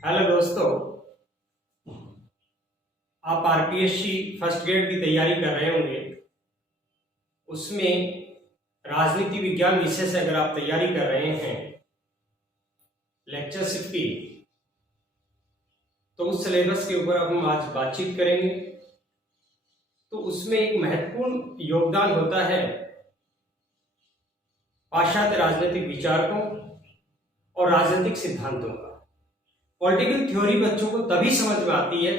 Hello दोस्तों, आप RPSC first grade की तैयारी कर रहे होंगे। उसमें राजनीति विज्ञान विषय से अगर आप तैयारी कर रहे हैं लेक्चरशिप की, तो उस सिलेबस के ऊपर हम आज बातचीत करेंगे। तो उसमें एक महत्वपूर्ण योगदान होता है पाश्चात्य राजनीतिक विचारकों और राजनीतिक सिद्धांतों का। पॉलिटिकल थ्योरी बच्चों को तभी समझ में आती है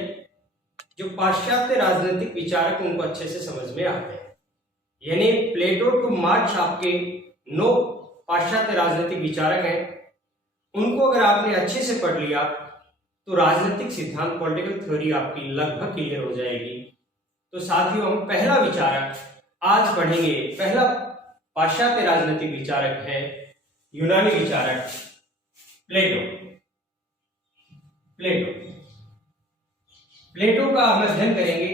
जो पाश्चात्य राजनीतिक विचारक उनको अच्छे से समझ में आते हैं। यानी प्लेटो टू मार्क्स आपके 9 पाश्चात्य राजनीतिक विचारक हैं। उनको अगर आपने अच्छे से पढ़ लिया तो राजनीतिक सिद्धांत पॉलिटिकल थ्योरी आपकी लगभग क्लियर हो जाएगी। तो साथियों, हम पहला विचारक आज पढ़ेंगे। पहला पाश्चात्य राजनीतिक विचारक है यूनानी विचारक प्लेटो। प्लेटो का हम अध्ययन करेंगे।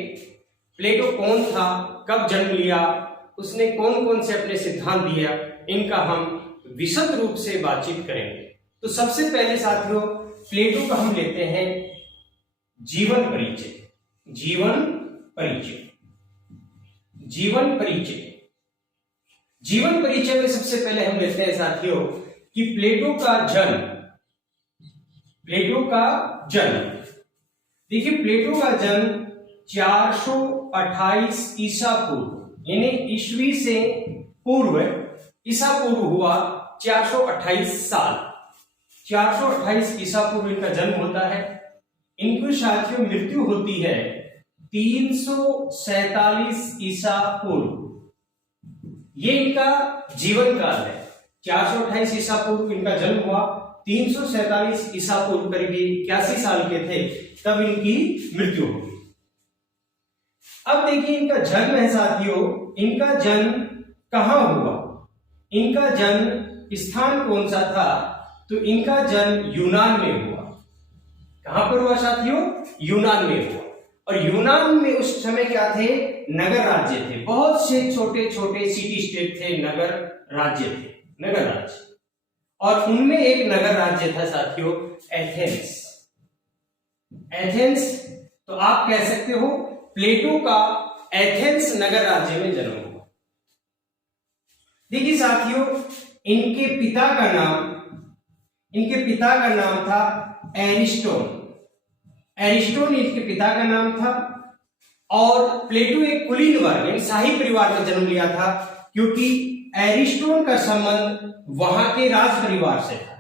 प्लेटो कौन था, कब जन्म लिया, उसने कौन कौन से अपने सिद्धांत दिया, इनका हम विशद रूप से बातचीत करेंगे। तो सबसे पहले साथियों, प्लेटो का हम लेते हैं जीवन परिचय। जीवन परिचय में सबसे पहले हम लेते हैं साथियों कि प्लेटो का जन्म देखिए, प्लेटो का जन्म 428 ईसा पूर्व यानी ईस्वी से पूर्व ईसा पूर्व हुआ। 428 साल 428 ईसा पूर्व इनका जन्म होता है। इनकी साथियों मृत्यु होती है 347 ईसा पूर्व। ये इनका जीवन काल है। 428 ईसा पूर्व इनका जन्म हुआ, 347 ईसा पूर्व करीब 81 साल के थे तब इनकी मृत्यु हो गई। अब देखिए इनका जन्म है साथियों, इनका जन्म कहां हुआ, इनका जन्म स्थान कौन सा था, तो इनका जन्म यूनान में हुआ। कहां पर हुआ साथियों? यूनान में हुआ। और यूनान में उस समय क्या थे? नगर राज्य थे। बहुत से छोटे छोटे सिटी स्टेट थे, नगर राज्य थे, नगर राज्य। और उनमें एक नगर राज्य था साथियों एथेंस। तो आप कह सकते हो प्लेटो का एथेंस नगर राज्य में जन्म हुआ। देखिए साथियों, इनके पिता का नाम था एरिस्टोन इनके पिता का नाम था। और प्लेटो एक कुलीन वर्ग यानी शाही परिवार में जन्म लिया था, क्योंकि एरिस्टोन का संबंध वहां के राज परिवार से था।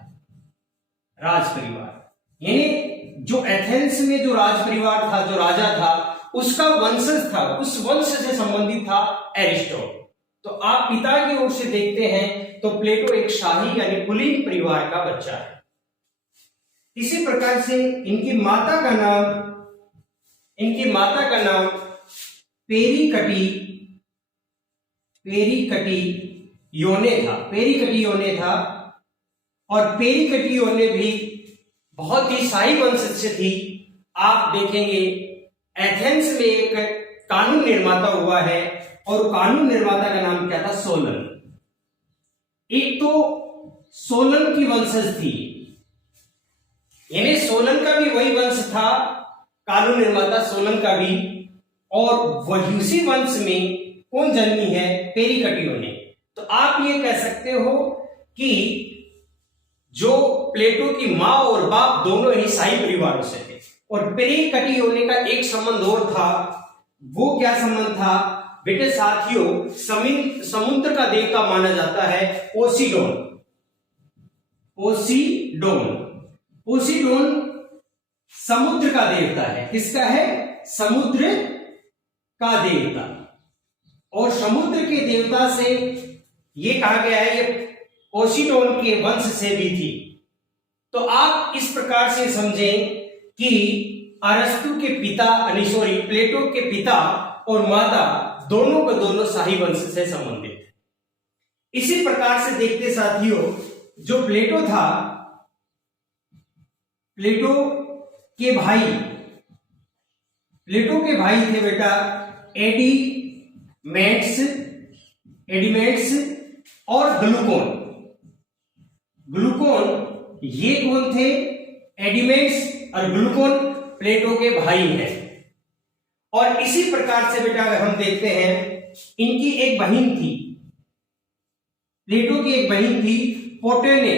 राज परिवार यानी जो एथेंस में जो राज परिवार था, जो राजा था, उसका वंशज था, उस वंश से संबंधित था एरिस्टोन। तो आप पिता की ओर से देखते हैं तो प्लेटो एक शाही यानी कुलीन परिवार का बच्चा है। इसी प्रकार से इनकी माता का नाम पेरिकटी योने था। और पेरिकटी योने भी बहुत ही शाही वंश से थी। आप देखेंगे एथेंस में एक कानून निर्माता हुआ है, और कानून निर्माता का नाम क्या था? सोलन। एक तो सोलन की वंशज थी, यानी सोलन का भी वही वंश था, कानून निर्माता सोलन का भी। और वही उसी वंश में कौन जन्मी है? पेरिकटी योने। तो आप ये कह सकते हो कि जो प्लेटो की मां और बाप दोनों ही शाही परिवारों से थे। और पेरिकटी योने का एक संबंध और था। वो क्या संबंध था बेटे साथियों? समुद्र का देवता माना जाता है पोसीडोन समुद्र का देवता है। किसका है? समुद्र का देवता। और समुद्र के देवता से ये कहा गया है ये पोसीडोन के वंश से भी थी। तो आप इस प्रकार से समझें कि अरस्तु के पिता प्लेटो के पिता और माता दोनों को दोनों शाही वंश से संबंधित है। इसी प्रकार से देखते साथियों, जो प्लेटो था, प्लेटो के भाई थे बेटा एडिमेट्स और ग्लूकोन। ये कौन थे? एडिमेट्स और ग्लूकोन प्लेटो के भाई हैं। और इसी प्रकार से बेटा अगर हम देखते हैं, इनकी एक बहन थी, प्लेटो की एक बहन थी पोटेने,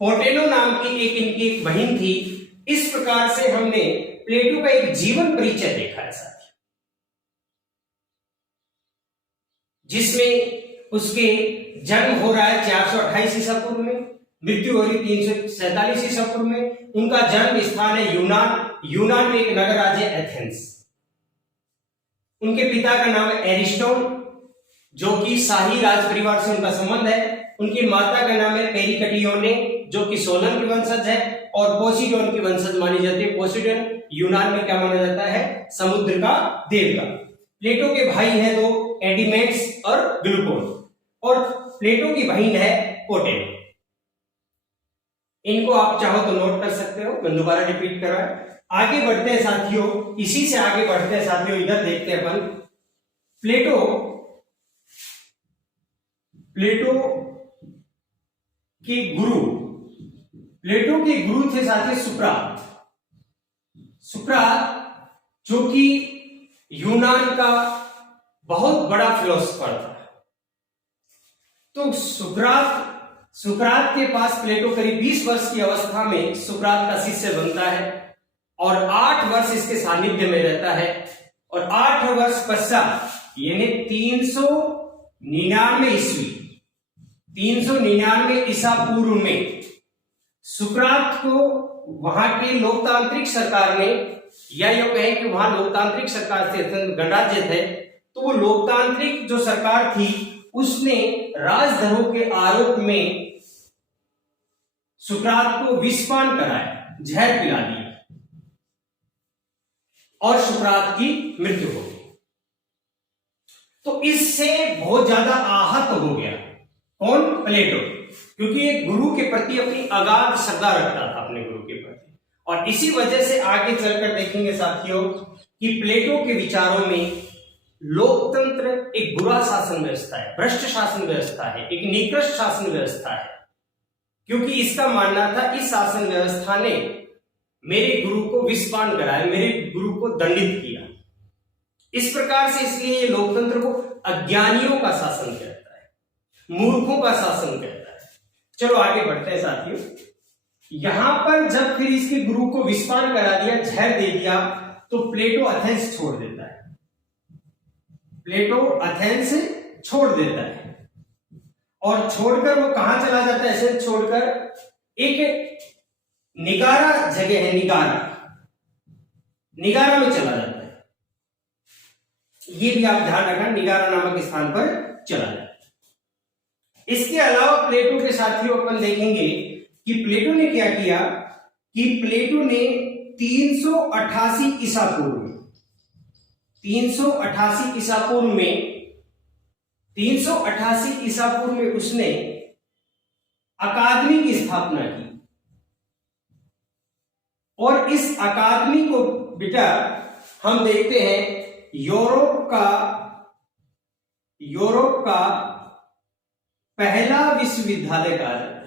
पोटेनो नाम की एक इनकी बहन थी। इस प्रकार से हमने प्लेटो का एक जीवन परिचय देखा है साथी, जिसमें उसके जन्म हो रहा है 428 ईसा पूर्व में, मृत्यु हो रही 347 ईसा पूर्व में। उनका जन्म स्थान है यूनान में एक नगर राज्य एथेंस। उनके पिता का नाम है एरिस्टोन, जो कि शाही राज परिवार से उनका संबंध है। उनकी माता का नाम है पेरिकटियोने, जो कि सोलन की वंशज है, और पोसिडोन की वंशज मानी जाती है। पोसिडोन यूनान में क्या माना जाता है, समुद्र का देवता। प्लेटो के भाई हैं दो, एडिमेंट्स और ग्लूकोन, और प्लेटो की बहन है पोटेनो। इनको आप चाहो तो नोट कर सकते हो, मैं दोबारा रिपीट कर रहा है। आगे बढ़ते हैं साथियों, इसी से आगे बढ़ते हैं साथियों, इधर देखते हैं अपन। प्लेटो के गुरु थे साथी सुकरात, जो कि यूनान का बहुत बड़ा फिलोसोफर था। तो सुकरात के पास प्लेटो करीब 20 वर्ष की अवस्था में सुकरात का शिष्य बनता है, और 8 वर्ष इसके सानिध्य में रहता है। और 8 वर्ष पश्चात यानी 399 ईसा पूर्व में सुकरात को वहां के लोकतांत्रिक सरकार ने, या यो कहें कि वहां लोकतांत्रिक सरकार थे, गणराज्य थे, तो वो लोकतांत्रिक जो सरकार थी उसने राजद्रोह के आरोप में सुकरात को विषपान कराया, जहर पिला दिया, और सुकरात की मृत्यु हो गई। तो इससे बहुत ज्यादा आहत हो गया कौन, प्लेटो, क्योंकि एक गुरु के प्रति अपनी अगाध श्रद्धा रखता था अपने गुरु के प्रति। और इसी वजह से आगे चलकर देखेंगे साथियों कि प्लेटो के विचारों में लोकतंत्र एक बुरा शासन व्यवस्था है, भ्रष्ट शासन व्यवस्था है, एक निकृष्ट शासन व्यवस्था है, क्योंकि इसका मानना था इस शासन व्यवस्था ने मेरे गुरु को विषपान कराया, मेरे गुरु को दंडित किया। इस प्रकार से इसलिए ये लोकतंत्र को अज्ञानियों का शासन कहता है, मूर्खों का शासन कहता है। चलो आगे बढ़ते हैं साथियों। यहां पर जब फिर इसके गुरु को विषपान करा दिया, जहर दे दिया, तो प्लेटो एथेंस छोड़ देता है। और छोड़कर वो कहां चला जाता है, एथेंस छोड़कर एक निगारा जगह है, निगारा में चला जाता है। ये भी आप ध्यान रखना, निगारा नामक स्थान पर चला जाता है। इसके अलावा प्लेटो के साथियों अपन देखेंगे कि प्लेटो ने क्या किया, कि प्लेटो ने 388 ईसा पूर्व में 388 ईसा पूर्व में उसने अकादमी की स्थापना की। और इस अकादमी को बेटा हम देखते हैं यूरोप का पहला विश्वविद्यालय कहा जाता है।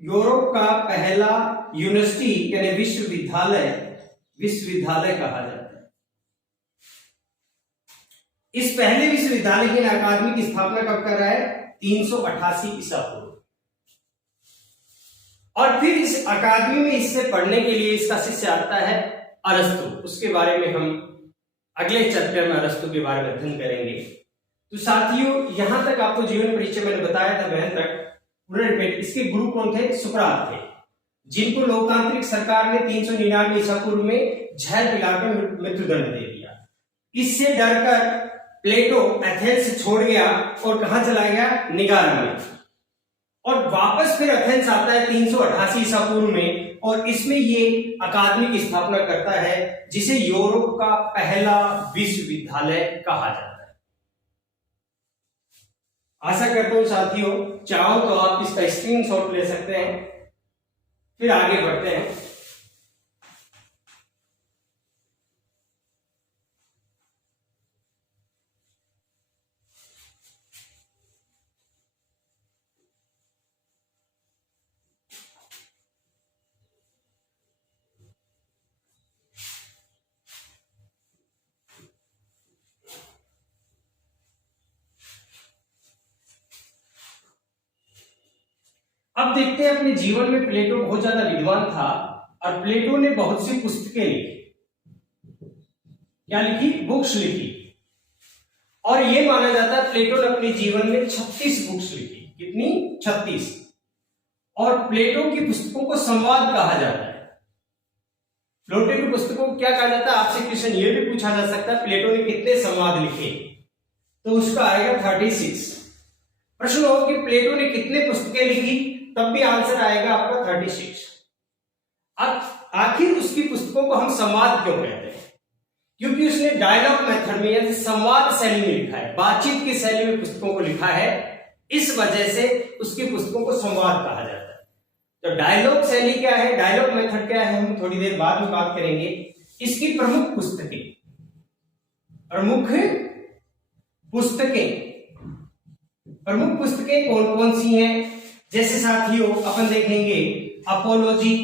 यूरोप का पहला यूनिवर्सिटी यानी विश्वविद्यालय कहा जाता है। इस पहले विश्वविद्यालय की अकादमी की स्थापना कब कर रहा है, 388 ईसा पूर्व। और फिर इस अकादमी में इससे पढ़ने के लिए इसका शिष्य आता है अरस्तु। उसके बारे में हम अगले चैप्टर में अरस्तु के बारे में अध्ययन करेंगे। तो साथियों यहां तक आपको जीवन परिचय मैंने बताया था, बहन तक। इसके गुरु कौन थे, सुकरात थे, जिनको लोकतांत्रिक सरकार ने 399 ईसा पूर्व में जहर पिलाकर मृत्युदंड दे दिया। इससे डरकर प्लेटो एथेंस छोड़ गया और कहां चला गया, निगारा में। और वापस फिर एथेंस आता है 388 ईसा पूर्व में, और इसमें ये अकादमी की स्थापना करता है, जिसे यूरोप का पहला विश्वविद्यालय कहा जाता है। आशा करता हूं साथियों, चाहो तो आप इसका स्क्रीनशॉट ले सकते हैं। फिर आगे बढ़ते हैं। अब देखते हैं अपने जीवन में प्लेटो बहुत ज्यादा विद्वान था और प्लेटो ने बहुत सी पुस्तकें लिखी। क्या लिखी? बुक्स लिखी। और यह माना जाता है प्लेटो ने अपने जीवन में 36 बुक्स लिखी। कितनी? 36। और प्लेटो की पुस्तकों को संवाद कहा जाता है। प्लेटो की पुस्तकों को क्या कहा जाता है? आपसे क्वेश्चन ये भी पूछा जा सकता है प्लेटो ने कितने संवाद लिखे, तो उसका आएगा 36। प्रश्न हो कि प्लेटो ने कितने पुस्तकें लिखी, तब भी आंसर आएगा आपका 36। अब आखिर उसकी पुस्तकों को हम संवाद क्यों कहते हैं? क्योंकि उसने डायलॉग मेथड में यानी संवाद शैली में लिखा है, बातचीत की शैली में पुस्तकों को लिखा है। इस वजह से उसकी पुस्तकों को संवाद कहा जाता है। तो डायलॉग शैली क्या है, डायलॉग मेथड क्या है, हम थोड़ी देर बाद में बात करेंगे। इसकी प्रमुख पुस्तकें प्रमुख पुस्तकें कौन कौन सी हैं? जैसे साथियों अपन देखेंगे अपोलॉजी,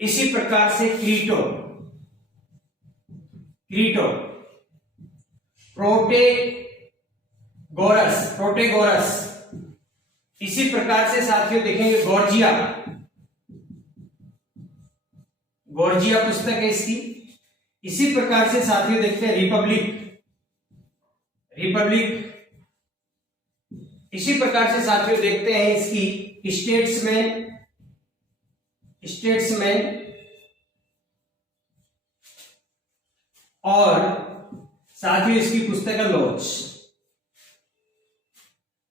इसी प्रकार से क्रीटो, प्रोटेगोरस, इसी प्रकार से साथियों देखेंगे गोर्जिया पुस्तक है इसकी। इसी प्रकार से साथियों देखते हैं रिपब्लिक। इसी प्रकार से साथियों देखते हैं इसकी स्टेट्समैन और साथियों इसकी पुस्तक है लॉज।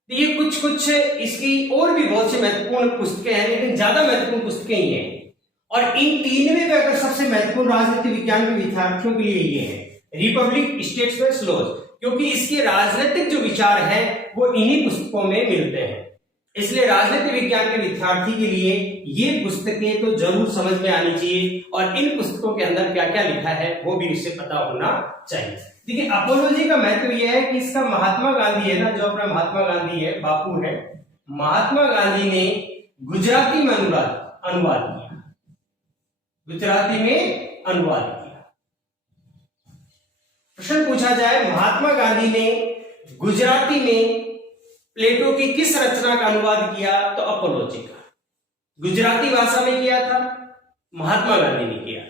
ये कुछ इसकी और भी बहुत सी महत्वपूर्ण पुस्तकें हैं, लेकिन ज्यादा महत्वपूर्ण पुस्तकें ही हैं। और इन तीन में अगर सबसे महत्वपूर्ण राजनीति विज्ञान के विद्यार्थियों के लिए ये है रिपब्लिक, स्टेट्समैन, लॉज, क्योंकि इसके राजनीतिक जो विचार हैं वो इन्हीं पुस्तकों में मिलते हैं। इसलिए राजनीति विज्ञान के विद्यार्थी के लिए ये पुस्तकें तो जरूर समझ में आनी चाहिए और इन पुस्तकों के अंदर क्या क्या लिखा है वो भी उसे पता होना चाहिए। देखिए अपोलॉजी का महत्व यह है कि इसका महात्मा गांधी है ना, जो अपना महात्मा गांधी है, बापू है, महात्मा गांधी ने गुजराती में अनुवाद किया। प्रश्न पूछा जाए महात्मा गांधी ने गुजराती में प्लेटो की किस रचना का अनुवाद किया, तो अपोलॉजी का। गुजराती भाषा में किया था, महात्मा गांधी ने किया।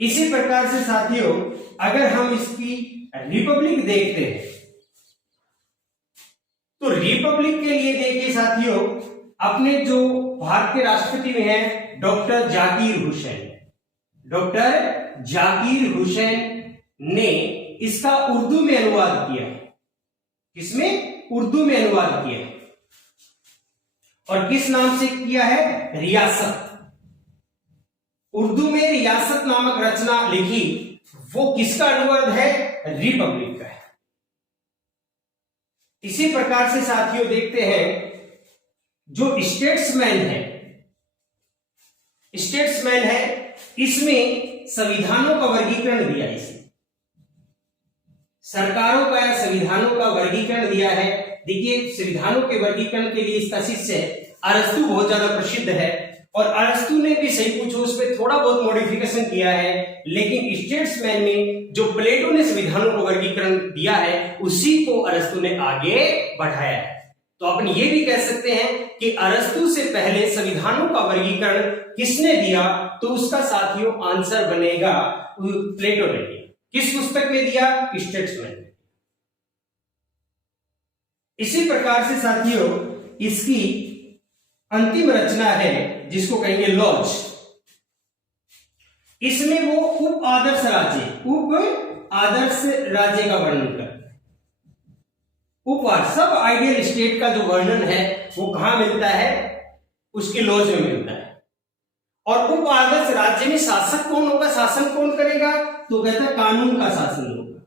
इसी प्रकार से साथियों अगर हम इसकी रिपब्लिक देखते हैं तो रिपब्लिक के लिए देखिए साथियों अपने जो भारत के राष्ट्रपति में है डॉक्टर जाकिर हुसैन ने इसका उर्दू में अनुवाद किया है। किसमें? उर्दू में अनुवाद किया है। और किस नाम से किया है? रियासत। उर्दू में रियासत नामक रचना लिखी, वो किसका अनुवाद है? रिपब्लिक का है। इसी प्रकार से साथियों देखते हैं जो स्टेट्समैन है, इसमें संविधानों का वर्गीकरण दिया है। इसमें सरकारों का या संविधानों का वर्गीकरण दिया है। देखिए संविधानों के वर्गीकरण के लिए इसका शिष्य अरस्तु बहुत ज्यादा प्रसिद्ध है और अरस्तु ने भी सही पूछो उसमें थोड़ा बहुत मॉडिफिकेशन किया है, लेकिन स्टेट्समैन में जो प्लेटो ने संविधानों को वर्गीकरण दिया है उसी को अरस्तु ने आगे बढ़ाया है। तो अपन ये भी कह सकते हैं कि अरस्तु से पहले संविधानों का वर्गीकरण किसने दिया, तो उसका साथियों आंसर बनेगा प्लेटो ने दिया। किस पुस्तक में दिया? स्टेट्समैन में। इसी प्रकार से साथियों इसकी अंतिम रचना है जिसको कहेंगे लॉज। इसमें वो उप आदर्श राज्य का वर्णन करते हैं। सब आइडियल स्टेट का जो वर्णन है वो कहां मिलता है? उसके लॉज में मिलता है। और उप आदर्श राज्य में शासक कौन होगा, शासन कौन करेगा? तो कहता है कानून का शासन होगा।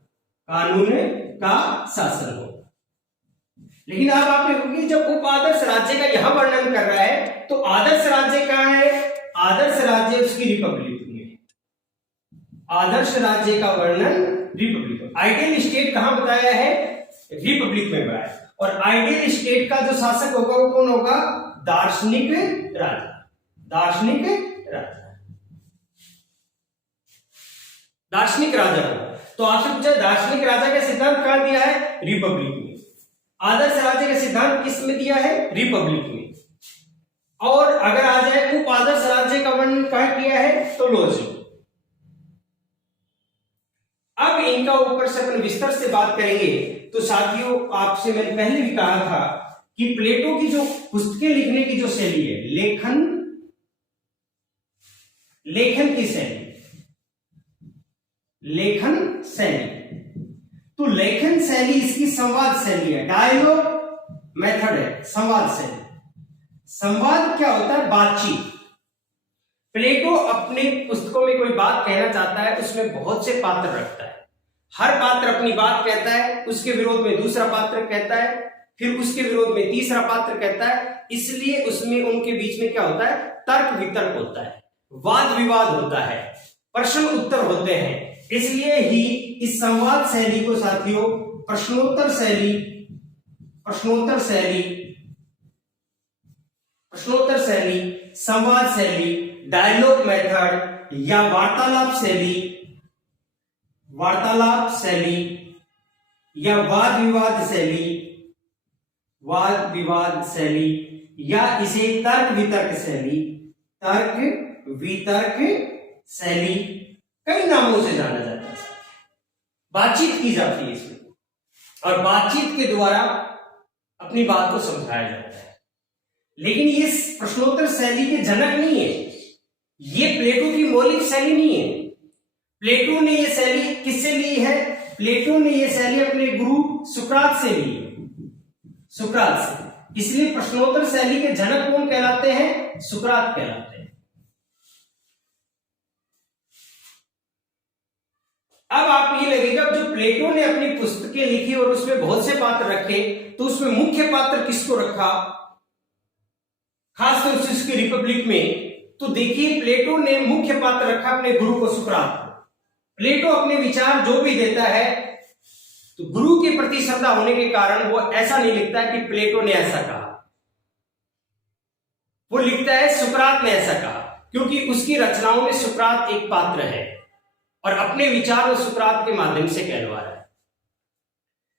लेकिन अब आप देखोगे जब उप आदर्श राज्य का यहां वर्णन कर रहा है तो आदर्श राज्य कहां है? आदर्श राज्य उसकी रिपब्लिक में। आदर्ष राज्य का वर्णन रिपब्लिक। आइडियल स्टेट कहां बताया है? रिपब्लिक में बताया। और आइडियल स्टेट का जो शासक होगा वो कौन होगा? दार्शनिक राजा। दार्शनिक राजा। तो आपसे पूछा दार्शनिक राजा का सिद्धांत कहां दिया है? रिपब्लिक में। आदर्श राज्य का सिद्धांत किस में दिया है? रिपब्लिक में। और अगर आ जाए उप आदर्श राज्य का वर्णन कहां किया है? तो लॉज में। अब इनका ऊपर से अपन विस्तार से बात करेंगे। तो साथियों, आपसे मैंने पहले भी कहा था कि प्लेटो की जो पुस्तकें लिखने की जो शैली है, लेखन की शैली, लेखन शैली, तो लेखन शैली इसकी संवाद शैली है, डायलॉग मेथड है, संवाद शैली। संवाद क्या होता है? बातचीत। प्लेटो अपने पुस्तकों में कोई बात कहना चाहता है, उसमें बहुत से पात्र रखता है, हर पात्र अपनी बात कहता है, उसके विरोध में दूसरा पात्र कहता है, फिर उसके विरोध में तीसरा पात्र कहता है। इसलिए उसमें उनके बीच में क्या होता है? तर्क वितर्क होता है, वाद विवाद होता है, प्रश्न उत्तर होते हैं। इसलिए ही इस संवाद शैली को साथियों प्रश्नोत्तर शैली, संवाद शैली, डायलॉग मेथड या वार्तालाप शैली या वाद विवाद शैली या इसे तर्क वितर्क शैली कई नामों से जाना जाता है। बातचीत की जाती है इसमें, और बातचीत के द्वारा अपनी बात को समझाया जाता है। लेकिन ये प्रश्नोत्तर शैली के जनक नहीं है, ये प्लेटो की मौलिक शैली नहीं है। प्लेटो ने ये शैली किससे ली है? प्लेटो ने ये शैली अपने गुरु सुकरात से ली है, सुकरात से। इसलिए प्रश्नोत्तर शैली के जनक कौन कहलाते हैं? सुकरात कहलाते हैं। अब आप ये लगेगा, जो प्लेटो ने अपनी पुस्तकें लिखी और उसमें बहुत से पात्र रखे, तो उसमें मुख्य पात्र किसको रखा, खासतौर से उसकी रिपब्लिक में? तो देखिए, प्लेटो ने मुख्य पात्र रखा अपने गुरु को, सुकरात को। प्लेटो अपने विचार जो भी देता है, तो गुरु के प्रति श्रद्धा होने के कारण वो ऐसा नहीं लिखता कि प्लेटो ने ऐसा कहा, वो लिखता है सुकरात ने ऐसा कहा, क्योंकि उसकी रचनाओं में सुकरात एक पात्र है और अपने विचार वो सुकरात के माध्यम से कहलवा रहा है।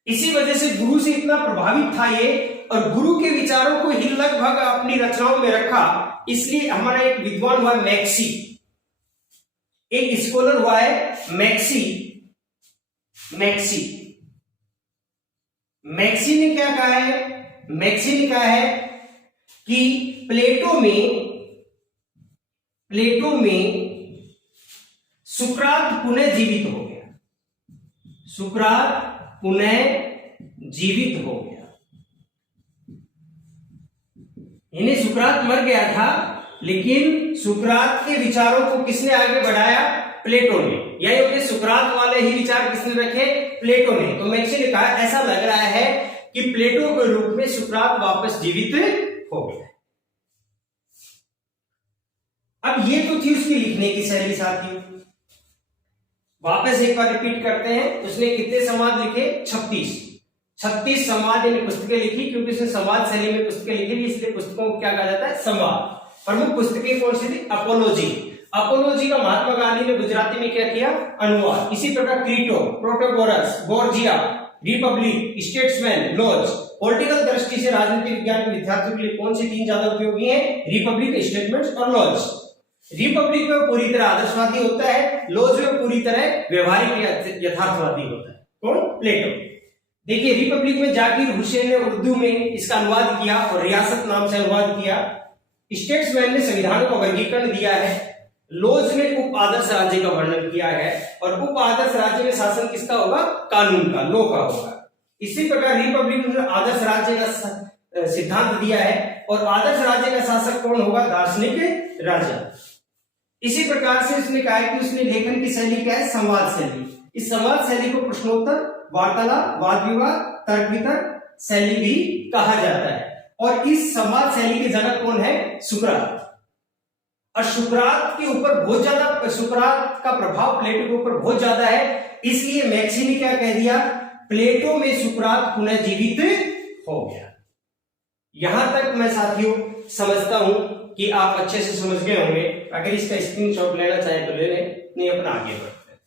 इसी वजह से गुरु से इतना प्रभावित था ये, और गुरु के विचारों को ही लगभग अपनी रचनाओं में रखा। इसलिए हमारा एक विद्वान हुआ मैक्सी, एक स्कॉलर हुआ है मैक्सी ने क्या कहा है? मैक्सी ने कहा है कि प्लेटो में सुकरात पुनः जीवित हो गया, सुकरात पुनः जीवित हो गया। यानी सुकरात मर गया था, लेकिन सुकरात के विचारों को किसने आगे बढ़ाया? प्लेटो ने। यानी उनके सुकरात वाले ही विचार किसने रखे? प्लेटो ने। तो मैक्सी ने कहा ऐसा लग रहा है कि प्लेटो के रूप में सुकरात वापस जीवित हो गया। अब ये तो थी उसकी लिखने की शैली। साथियों, वापस एक बार रिपीट करते हैं, उसने कितने संवाद लिखे? 36 संवाद यानी पुस्तकें लिखी, क्योंकि उसने संवाद शैली में पुस्तकें लिखी, इसलिए पुस्तकों को क्या कहा जाता है? संवाद। प्रमुख पुस्तकें कौन सी थी? अपोलोजी का महात्मा गांधी ने गुजराती में क्या किया? अनुवाद। इसी प्रकार Crito, Protagoras, Gorgias, Republic, Statesman, Laws. Political दृष्टि से राजनीतिक विज्ञान के विद्यार्थियों के लिए कौन सी तीन ज्यादा उपयोगी है? रिपब्लिक, स्टेटमेंट्स और लॉज। रिपब्लिक में पूरी तरह आदर्शवादी होता है, लॉज में पूरी तरह व्यवहारिक यथार्थवादी होता है। कौन? प्लेटो। देखिए, रिपब्लिक में जाकिर हुसैन ने उर्दू में इसका अनुवाद किया और रियासत नाम से अनुवाद किया। स्टेट्समैन ने संविधानों का वर्गीकरण दिया है। लॉज ने उप आदर्श राज्य का वर्णन किया है, और उप आदर्श राज्य में शासन किसका होगा? कानून का, लॉ का होगा। इसी प्रकार रिपब्लिक ने आदर्श राज्य का सिद्धांत दिया है, और आदर्श राज्य का शासक कौन होगा? दार्शनिक राजा। इसी प्रकार से उसने कहा है कि उसने लेखन की शैली क्या है? संवाद शैली। इस संवाद शैली को प्रश्नोत्तर, वार्तालाप, वाद विवाद, तर्क वितर्क शैली भी कहा जाता है। और इस संवाद शैली के जनक कौन है? सुकरात। और सुकरात के ऊपर बहुत ज्यादा, सुकरात का प्रभाव प्लेटो के ऊपर बहुत ज्यादा है। इसलिए मैक्सी ने क्या कह दिया? प्लेटो में सुकरात पुनः जीवित हो गया। यहां तक मैं साथियों समझता हूं कि आप अच्छे से समझ गए होंगे। अगर इसका स्क्रीनशॉट लेना चाहे तो ले लें, नहीं अपना आगे बढ़ते हैं।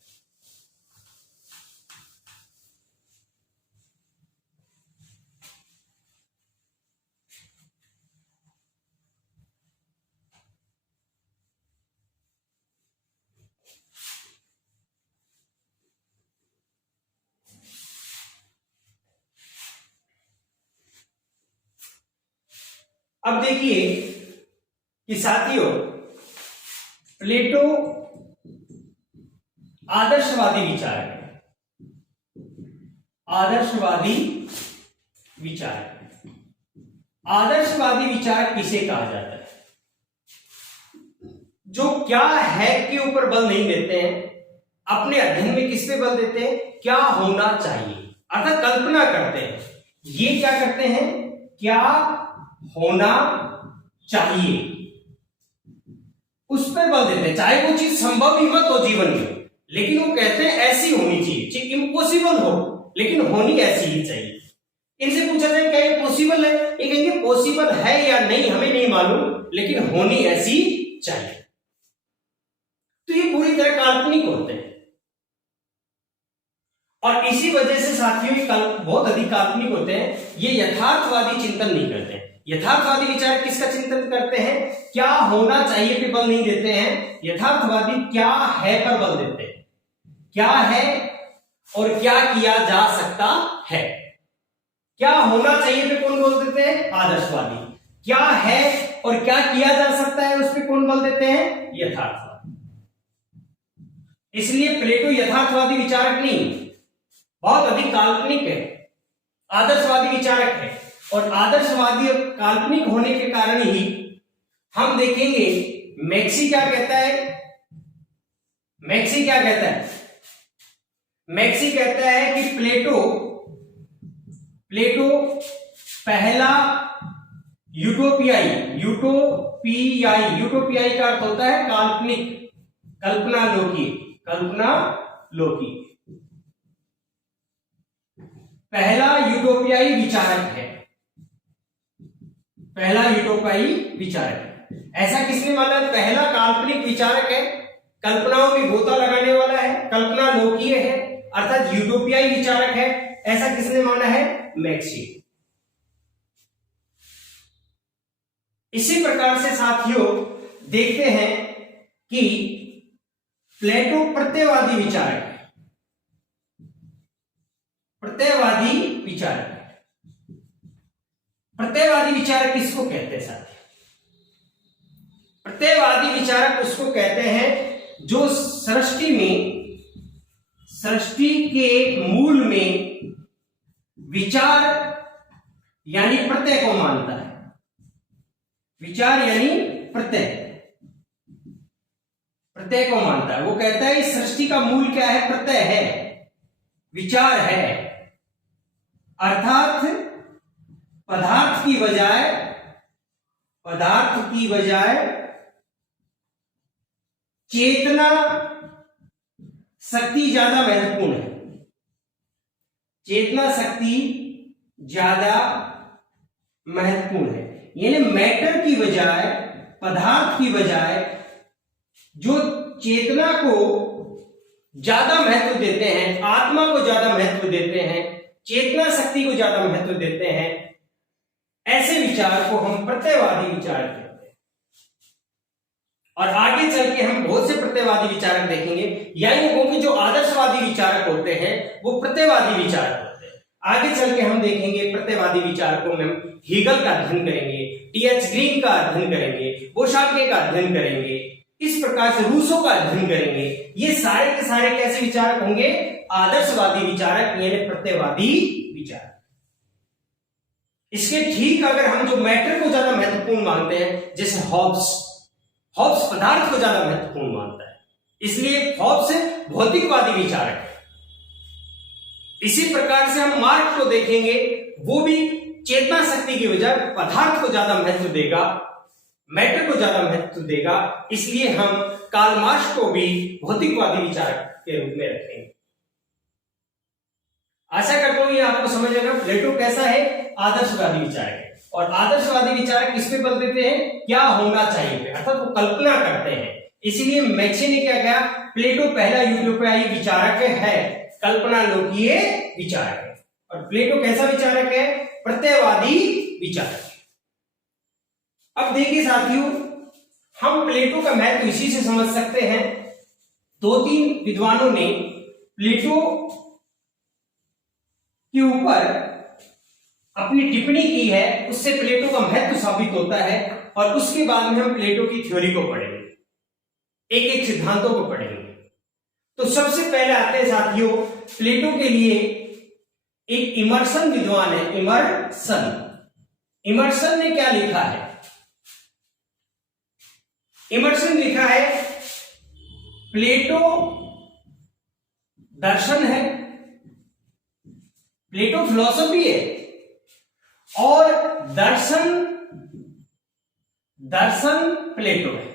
अब देखिए कि साथियों, प्लेटो आदर्शवादी विचारक है। आदर्शवादी विचारक, आदर्शवादी विचारक किसे कहा जाता है? जो क्या है के ऊपर बल नहीं देते हैं, अपने अध्ययन में किस पे बल देते हैं? क्या होना चाहिए, अर्थात कल्पना करते हैं। ये क्या करते हैं? क्या होना चाहिए, उस पर बल देते हैं, चाहे वो चीज संभव ही मत हो जीवन में, लेकिन वो कहते हैं ऐसी होनी चाहिए, चाहे इम्पॉसिबल हो लेकिन होनी ऐसी ही चाहिए। इनसे पूछा जाए क्या ये पॉसिबल है, ये कहेंगे पॉसिबल है या नहीं हमें नहीं मालूम, लेकिन होनी ऐसी चाहिए। तो ये पूरी तरह काल्पनिक होते हैं, और इसी वजह से साथियों ये बहुत अधिक काल्पनिक होते हैं। ये यथार्थवादी चिंतन नहीं करते हैं। यथार्थवादी विचार किसका चिंतन करते हैं? क्या होना चाहिए पे बल नहीं देते हैं, यथार्थवादी क्या है पर बल देते हैं। क्या है और क्या किया जा सकता है। क्या होना चाहिए पे कौन बल देते हैं? आदर्शवादी। क्या है और क्या किया जा सकता है उस पे कौन बल देते हैं? यथार्थवादी। इसलिए प्लेटो यथार्थवादी विचारक नहीं, बहुत अधिक काल्पनिक है, आदर्शवादी विचारक है। और आदर्शवादी और काल्पनिक होने के कारण ही हम देखेंगे मैक्सी क्या कहता है? मैक्सी क्या कहता है? मैक्सी कहता है कि प्लेटो पहला यूटोपियाई का अर्थ होता है काल्पनिक, कल्पना लोकी पहला यूटोपियाई विचारक है। पहला यूटोपियाई विचारक, ऐसा किसने माना? पहला काल्पनिक विचारक है, कल्पनाओं में गोता लगाने वाला है, कल्पना लोकीय है, अर्थात यूटोपियाई विचारक है। ऐसा किसने माना है? मैक्सी। इसी प्रकार से साथियों देखते हैं कि प्लेटो प्रत्ययवादी विचारक है। प्रत्ययवादी विचारक, प्रत्ययवादी विचारक किसको कहते हैं साथी? प्रत्ययवादी विचारक उसको कहते हैं जो सृष्टि के मूल में विचार यानी प्रत्यय को मानता है। विचार यानी प्रत्यय को मानता है। वो कहता है इस सृष्टि का मूल क्या है? प्रत्यय है, विचार है, अर्थात पदार्थ की बजाय चेतना शक्ति ज्यादा महत्वपूर्ण है। चेतना शक्ति ज्यादा महत्वपूर्ण है, यानी मैटर की बजाय, पदार्थ की बजाय जो चेतना को ज्यादा महत्व देते हैं, आत्मा को ज्यादा महत्व देते हैं, चेतना शक्ति को ज्यादा महत्व देते हैं, ऐसे विचार को हम प्रत्ययवादी विचार कहते हैं। और आगे चल के हम बहुत से प्रत्ययवादी विचारक देखेंगे, यानी क्योंकि जो आदर्शवादी विचारक होते हैं वो प्रत्ययवादी विचारक होते हैं। आगे चल के हम देखेंगे प्रत्ययवादी विचारकों में हम हीगल का अध्ययन करेंगे, टी.एच. ग्रीन का अध्ययन करेंगे, बोशाके का अध्ययन करेंगे, इस प्रकार से रूसो का अध्ययन करेंगे। ये सारे के सारे कैसे विचारक होंगे? आदर्शवादी विचारक, यानी प्रत्ययवादी विचारक। इसके ठीक अगर हम जो मैटर को ज्यादा महत्वपूर्ण मानते हैं, जैसे हॉब्स पदार्थ को ज्यादा महत्वपूर्ण मानता है, इसलिए हॉब्स भौतिकवादी विचारक है। इसी प्रकार से हम मार्क्स को देखेंगे, वो भी चेतना शक्ति की बजाय पदार्थ को ज्यादा महत्व देगा, मैटर को ज्यादा महत्व देगा, इसलिए हम कार्ल मार्क्स को भी भौतिकवादी विचारक के रूप में रखेंगे। आशा करता हूं ये आपको समझ आएगा प्लेटो कैसा है? आदर्शवादी विचारक है। और आदर्शवादी विचारक किस पे बल देते हैं? क्या होना चाहिए, अर्थात वो कल्पना करते हैं। इसीलिए मैक्सी ने क्या कहा? प्लेटो पहला यूटोपियाई विचारक है, कल्पना लोकीय विचारक है। और प्लेटो कैसा विचारक है? प्रत्ययवादी विचारक। अब देखिए साथियों, हम प्लेटो का महत्व इसी से समझ सकते हैं। 2-3 विद्वानों ने प्लेटो के ऊपर अपनी टिप्पणी की है उससे प्लेटो का महत्व साबित होता है, और उसके बाद में हम प्लेटो की थ्योरी को पढ़ेंगे, एक एक सिद्धांतों को पढ़ेंगे। तो सबसे पहले आते हैं साथियों, प्लेटो के लिए एक इमर्सन विद्वान है, इमर्सन ने क्या लिखा है? इमर्सन लिखा है प्लेटो दर्शन है, प्लेटो फिलॉसफी है, और दर्शन प्लेटो है।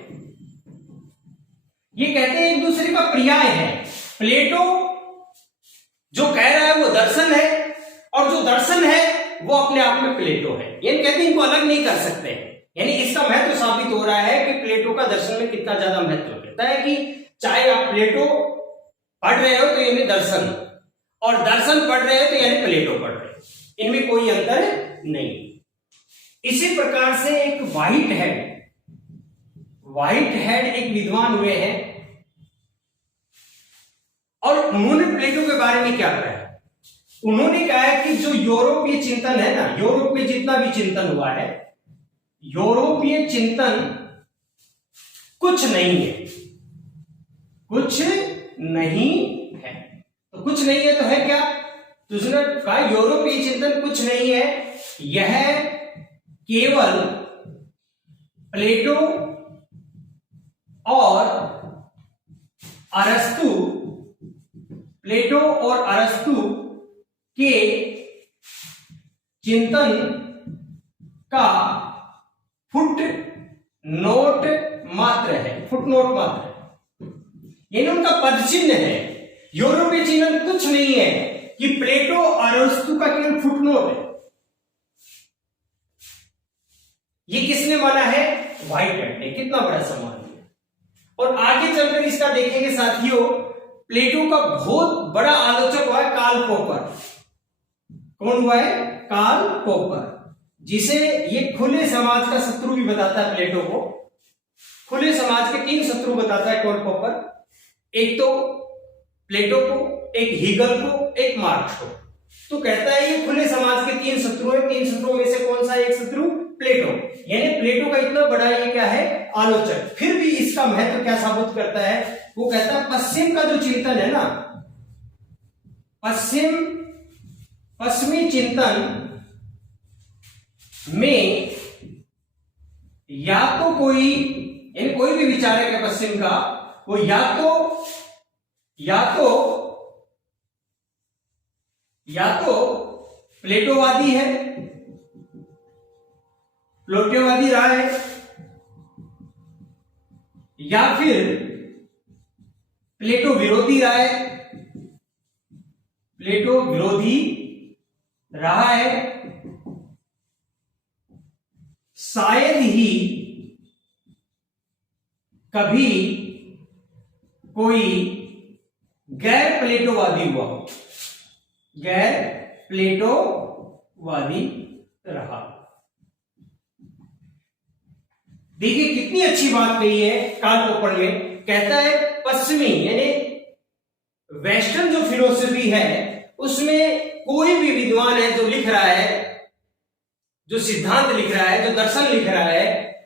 ये कहते हैं एक दूसरे का पर्याय है। प्लेटो जो कह रहा है वो दर्शन है, और जो दर्शन है वो अपने आप में प्लेटो है। यानी कहते हैं इनको अलग नहीं कर सकते। यानी इसका महत्व साबित हो रहा है कि प्लेटो का दर्शन में कितना ज्यादा महत्व कहता है कि चाहे आप प्लेटो पढ़ रहे हो तो यानी दर्शन, और दर्शन पढ़ रहे हो तो यानी प्लेटो पढ़ रहे हो, इनमें कोई अंतर नहीं। इसी प्रकार से एक व्हाइट हेड एक विद्वान हुए हैं, और उन्होंने प्लेटो के बारे में क्या कहा है? उन्होंने कहा है कि जो यूरोपीय चिंतन है ना, यूरोप में जितना भी चिंतन हुआ है, यूरोपीय चिंतन कुछ नहीं है, कुछ नहीं है। तो कुछ नहीं है तो है क्या? तो उसने कहा यूरोपीय चिंतन कुछ नहीं है, यह केवल प्लेटो और अरस्तु के चिंतन का फुट नोट मात्र है, यानी उनका पदचिन्ह है। यूरोपीय चिंतन कुछ नहीं है, कि प्लेटो और अरस्तु का केवल फुटनोट है। ये किसने माना है? व्हाइटहेड ने। कितना बड़ा सम्मान है। और आगे चलकर इसका देखेंगे साथियों, प्लेटो का बहुत बड़ा आलोचक हुआ है कार्ल पोपर। कौन हुआ है? कार्ल पोपर, जिसे ये खुले समाज का शत्रु भी बताता है। प्लेटो को खुले समाज के 3 शत्रु बताता है कार्ल पोपर, एक तो प्लेटो को, एक हीगल को, एक मार्क्स को। तो कहता है ये खुले समाज के 3 शत्रु है, 3 शत्रुओं में से कौन सा एक शत्रु? प्लेटो। यानी प्लेटो का इतना बड़ा ये क्या है? आलोचक। फिर भी इसका महत्व क्या साबित करता है? वो कहता है पश्चिम का जो चिंतन है ना, पश्चिमी चिंतन में या तो कोई, यानी कोई भी विचारक है पश्चिम का, वो या तो प्लेटोवादी है, प्लेटोवादी रहा है, या फिर प्लेटो विरोधी रहा है, प्लेटो विरोधी रहा है, शायद ही कभी कोई गैर प्लेटोवादी हुआ हो, गैर प्लेटोवादी रहा। देखिए कितनी अच्छी बात कही है कार्ल पोपर ने। कहता है पश्चिमी यानी वेस्टर्न जो फिलोसफी है उसमें कोई भी विद्वान है जो लिख रहा है, जो सिद्धांत लिख रहा है, जो दर्शन लिख रहा है,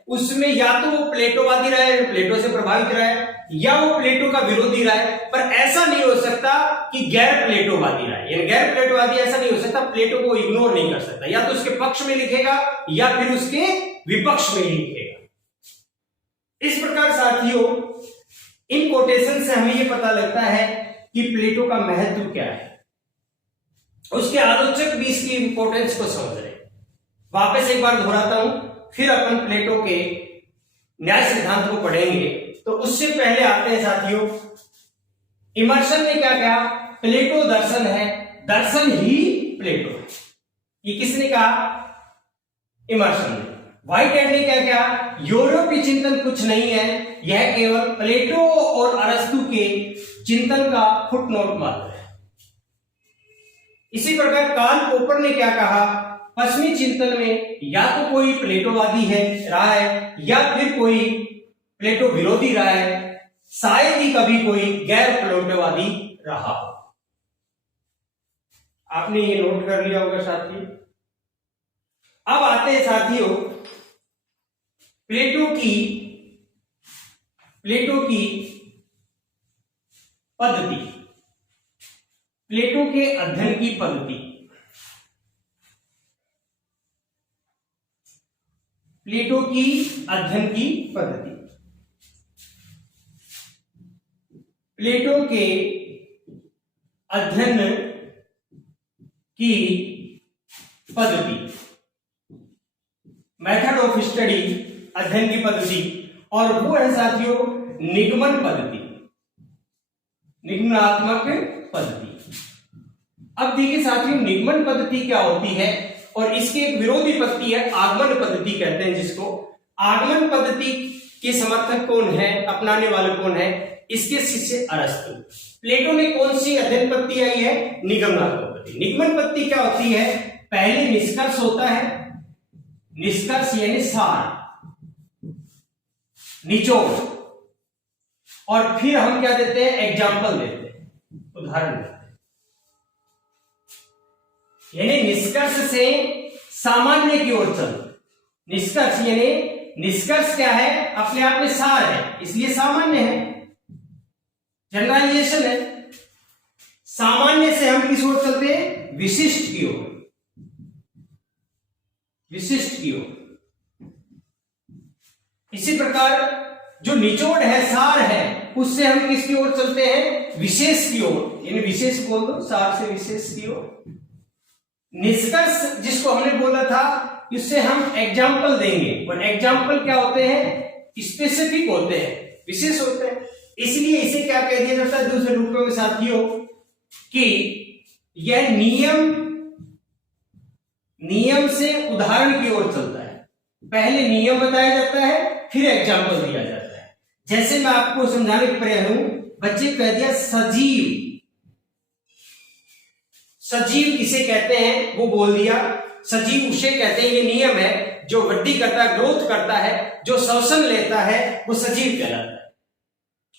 उसमें या तो वो प्लेटोवादी रहा है, प्लेटो से प्रभावित रहा है, या वो प्लेटो का विरोधी रहा है। पर ऐसा नहीं हो सकता कि गैर प्लेटोवादी रहा है। यानी गैर प्लेटोवादी ऐसा नहीं हो सकता, प्लेटो को इग्नोर नहीं कर सकता, या तो उसके पक्ष में लिखेगा या फिर उसके विपक्ष में ही लिखेगा। इस प्रकार साथियों इन कोटेशन से हमें यह पता लगता है कि प्लेटो का महत्व क्या है। उसके आलोचक भी इसकी इंपोर्टेंस को समझ रहे। वापस एक बार दोहराता हूं, फिर अपन प्लेटो के न्याय सिद्धांत को पढ़ेंगे। तो उससे पहले आते हैं साथियों, इमर्सन ने क्या कहा? प्लेटो दर्शन है, दर्शन ही प्लेटो है। ये किसने कहा? इमर्सन ने। व्हाइटहेड ने क्या कहा? यूरोपीय चिंतन कुछ नहीं है, यह केवल प्लेटो और अरस्तु के चिंतन का फुटनोट मात्र है। इसी प्रकार कार्ल पोपर ने क्या कहा? पश्चिमी चिंतन में या तो कोई प्लेटोवादी है रहा है, या फिर कोई प्लेटो विरोधी रहा है, शायद ही कभी कोई गैर प्लेटोवादी रहा। आपने ये नोट कर लिया होगा साथी। अब आते हैं साथियों प्लेटो की पद्धति, प्लेटो के अध्ययन की पद्धति। प्लेटो की अध्ययन की पद्धति, प्लेटो के अध्ययन की पद्धति, मेथड ऑफ स्टडी, अध्ययन की पद्धति, और वो है साथियों निगमन पद्धति, निगमनात्मक पद्धति। अब देखिए साथियों निगमन पद्धति क्या होती है, और इसके एक विरोधी पद्धति है आगमन पद्धति कहते हैं जिसको। आगमन पद्धति के समर्थक कौन है, अपनाने वाले कौन है? इसके शिष्य अरस्तु। प्लेटो ने कौन सी अध्ययन पद्धति आई है? निगमनात्मक पद्धति। निगमन पद्धति क्या होती है? पहले निष्कर्ष होता है, निष्कर्ष यानी सार, निचोड़, और फिर हम क्या देते हैं? एग्जाम्पल देते हैं, उदाहरण देते हैं। यानी निष्कर्ष से सामान्य की ओर चल। निष्कर्ष यानी निष्कर्ष क्या है? अपने आप में सार है, इसलिए सामान्य है, जनरलाइजेशन है। सामान्य से हम किस ओर चलते हैं? विशिष्ट की ओर, विशिष्ट की ओर। इसी प्रकार जो निचोड़ है, सार है, उससे हम किसकी ओर चलते हैं? विशेष की ओर, यानी विशेष बोल दो, सार से विशेष की ओर। निष्कर्ष जिसको हमने बोला था, इससे हम एग्जाम्पल देंगे, और एग्जाम्पल क्या होते हैं? स्पेसिफिक होते हैं, विशेष होते हैं। इसलिए इसे क्या कह दिया जाता है दूसरे रूपों में साथियों कि यह नियम से उदाहरण की ओर चलता है। पहले नियम बताया जाता है, फिर एग्जाम्पल दिया जाता है। जैसे मैं आपको समझाने का प्रयास हूं, बच्चे कह दिया सजीव, सजीव किसे कहते हैं वो बोल दिया। सजीव उसे कहते हैं, ये नियम है, जो वृद्धि करता है, ग्रोथ करता है, जो श्वसन लेता है, वो सजीव कहलाता है।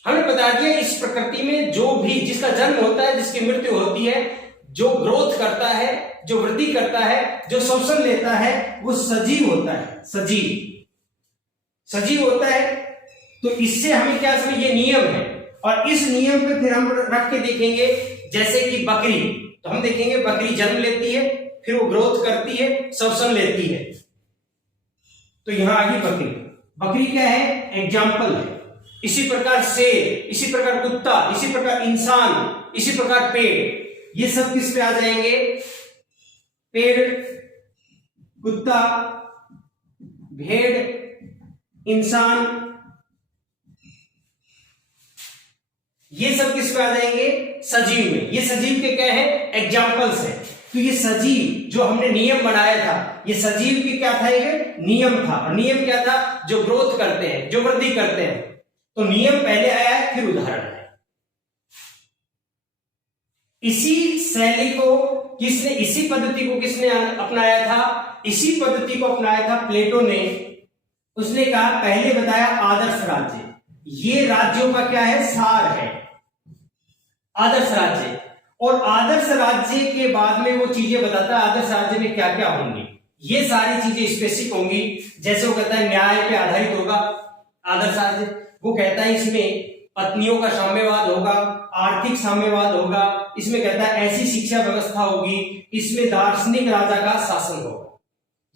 हमने बता दिया इस प्रकृति में जो भी जिसका जन्म होता है, जिसकी मृत्यु होती है, जो ग्रोथ करता है, जो वृद्धि करता है, जो श्वसन लेता है, वो सजीव होता है, सजीव होता है। तो इससे हमें क्या समझ, ये नियम है। और इस नियम पे फिर हम रख के देखेंगे, जैसे कि बकरी, तो हम देखेंगे बकरी जन्म लेती है, फिर वो ग्रोथ करती है, श्वसन लेती है। तो यहां आ गई बकरी। बकरी क्या है? एग्जाम्पल है। इसी प्रकार शेर, इसी प्रकार कुत्ता, इसी प्रकार इंसान, इसी प्रकार पेड़, ये सब किस पे आ जाएंगे? पेड़, कुत्ता, भेड़, इंसान, ये सब किस पे आ जाएंगे? सजीव में। ये सजीव के क्या है? एग्जाम्पल्स है। तो ये सजीव जो हमने नियम बनाया था, ये सजीव की क्या था? ये नियम था। और नियम क्या था? जो ग्रोथ करते हैं, जो वृद्धि करते हैं। तो नियम पहले आया है, फिर उदाहरण है। इसी शैली को किसने, इसी पद्धति को किसने अपनाया था? इसी पद्धति को अपनाया था प्लेटो ने। उसने कहा, पहले बताया आदर्श राज्य, ये राज्यों का क्या है? सार है, आदर्श राज्य। और आदर्श राज्य के बाद में वो चीजें बताता है आदर्श राज्य में क्या क्या होंगी। ये सारी चीजें स्पेसिफिक होंगी। जैसे वो कहता है न्याय पे आधारित होगा आदर्श राज्य। वो कहता है इसमें पत्नियों का साम्यवाद होगा, आर्थिक साम्यवाद होगा। इसमें कहता है ऐसी शिक्षा व्यवस्था होगी, इसमें दार्शनिक राजा का शासन होगा।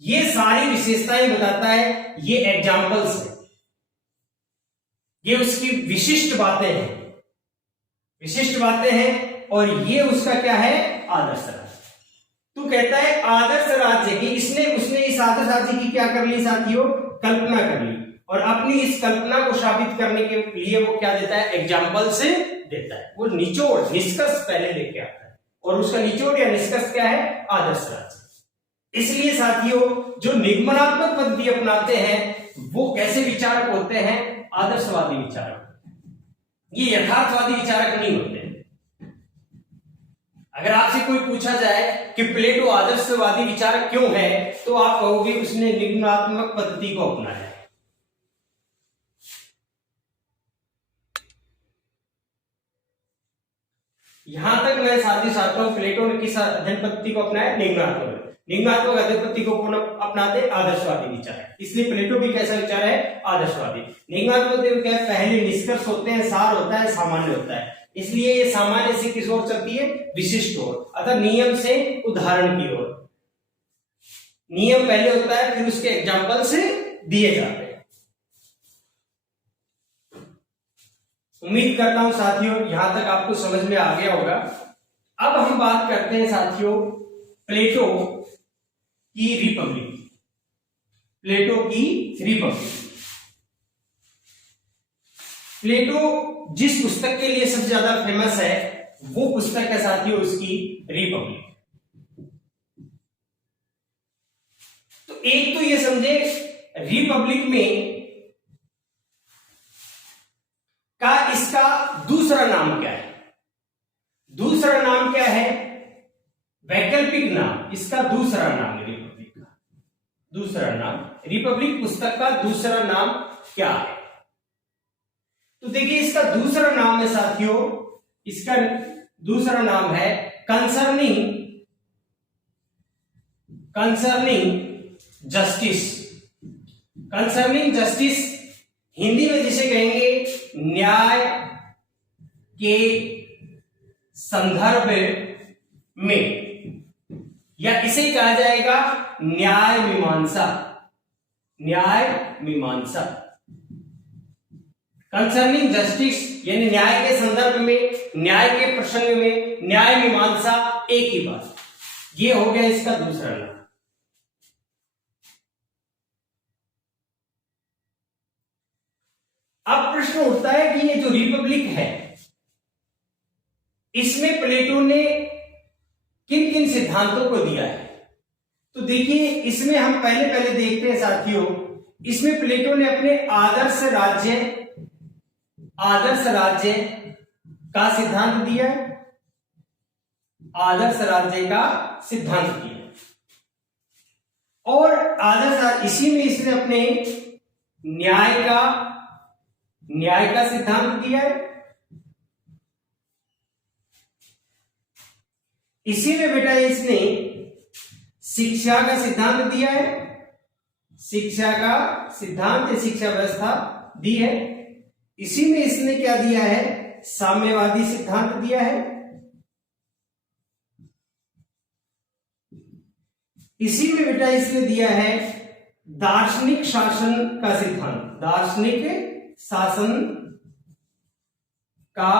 ये सारी विशेषताएं बताता है। ये एग्जाम्पल्स है, ये उसकी विशिष्ट बातें हैं, विशिष्ट बातें हैं। और ये उसका क्या है? आदर्श राज्य। तो कहता है आदर्श राज्य की, उसने इस आदर्श राज्य की क्या कर ली साथियों? कल्पना कर ली। और अपनी इस कल्पना को साबित करने के लिए वो क्या देता है? एग्जाम्पल से देता है। वो निचोड़, निष्कर्ष पहले लेके आता है, और उसका निचोड़ या निष्कर्ष क्या है? आदर्श राज्य। इसलिए साथियों जो निगमनात्मक पद्धति अपनाते हैं वो कैसे विचारक होते हैं? आदर्शवादी विचारक। ये यथार्थवादी विचारक नहीं होते। अगर आपसे कोई पूछा जाए कि प्लेटो आदर्शवादी विचारक क्यों है, तो आप कहोगे उसने निगमनात्मक पद्धति को अपनाया है। यहां तक मैं साथी साथ ही साथियों प्लेटो ने किस अध्ययन पद्धति को अपनाया? निगमात्मक। निगमात्मक अध्ययन पद्धति को कौन अपनाते? आदर्शवादी विचार। इसलिए प्लेटो भी कैसा विचार है? आदर्शवादी। निगमात्मक में क्या है? पहले निष्कर्ष होते हैं, सार होता है, सामान्य होता है, इसलिए ये सामान्य से किस ओर चलती है? विशिष्ट ओर, अर्थात नियम से उदाहरण की ओर। नियम पहले होता है, फिर उसके एग्जाम्पल से दिए जाते हैं। उम्मीद करता हूं साथियों यहां तक आपको समझ में आ गया होगा। अब हम बात करते हैं साथियों प्लेटो की रिपब्लिक। प्लेटो की रिपब्लिक। प्लेटो जिस पुस्तक के लिए सबसे ज्यादा फेमस है वो पुस्तक है साथियों उसकी रिपब्लिक। तो एक तो ये समझे रिपब्लिक में का इसका दूसरा नाम क्या है? दूसरा नाम क्या है? वैकल्पिक नाम, इसका दूसरा नाम रिपब्लिक का दूसरा नाम, रिपब्लिक पुस्तक का दूसरा नाम क्या है? तो देखिए इसका दूसरा नाम है साथियों, इसका दूसरा नाम है concerning justice. Concerning justice Hindi में जिसे कहेंगे न्याय के संदर्भ में, या इसे कहा जाएगा न्याय मीमांसा। न्याय मीमांसा, कंसर्निंग जस्टिस यानी न्याय के संदर्भ में, न्याय के प्रसंग में, न्याय मीमांसा एक ही बात। ये हो गया इसका दूसरा नाम। अब प्रश्न उठता है कि ये जो रिपब्लिक है इसमें प्लेटो ने किन किन सिद्धांतों को दिया है? तो देखिए इसमें हम पहले देखते हैं साथियों, इसमें प्लेटो ने अपने आदर्श राज्य का सिद्धांत दिया है। आदर्श राज्य का सिद्धांत दिया और आदर्श, इसी में इसने अपने न्याय का सिद्धांत दिया है। इसी में बेटा इसने शिक्षा का सिद्धांत दिया है। शिक्षा का सिद्धांत, शिक्षा व्यवस्था दी है। इसी में इसने क्या दिया है? साम्यवादी सिद्धांत दिया है। इसी में बेटा इसने दिया है दार्शनिक शासन का सिद्धांत। दार्शनिक शासन का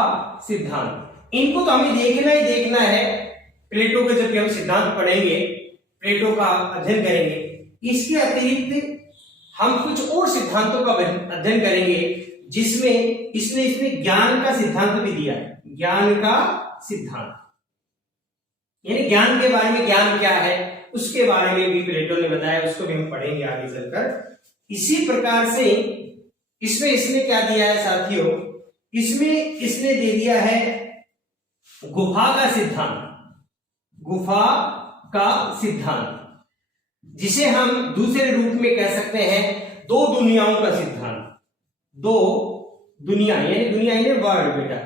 सिद्धांत, इनको तो हमें देखना ही देखना है। प्लेटो के जब हम सिद्धांत पढ़ेंगे, प्लेटो का अध्ययन करेंगे, इसके अतिरिक्त हम कुछ और सिद्धांतों का अध्ययन करेंगे जिसमें इसने ज्ञान का सिद्धांत भी दिया है। ज्ञान का सिद्धांत यानी ज्ञान के बारे में, ज्ञान क्या है उसके बारे में भी प्लेटो ने बताया, उसको भी हम पढ़ेंगे आगे चलकर। इसी प्रकार से इसमें इसने क्या दिया है साथियों? इसमें इसने दे दिया है गुफा का सिद्धांत। गुफा का सिद्धांत जिसे हम दूसरे रूप में कह सकते हैं दो दुनियाओं का सिद्धांत। दो दुनिया यानी दुनिया यानी वर्ल्ड बेटा,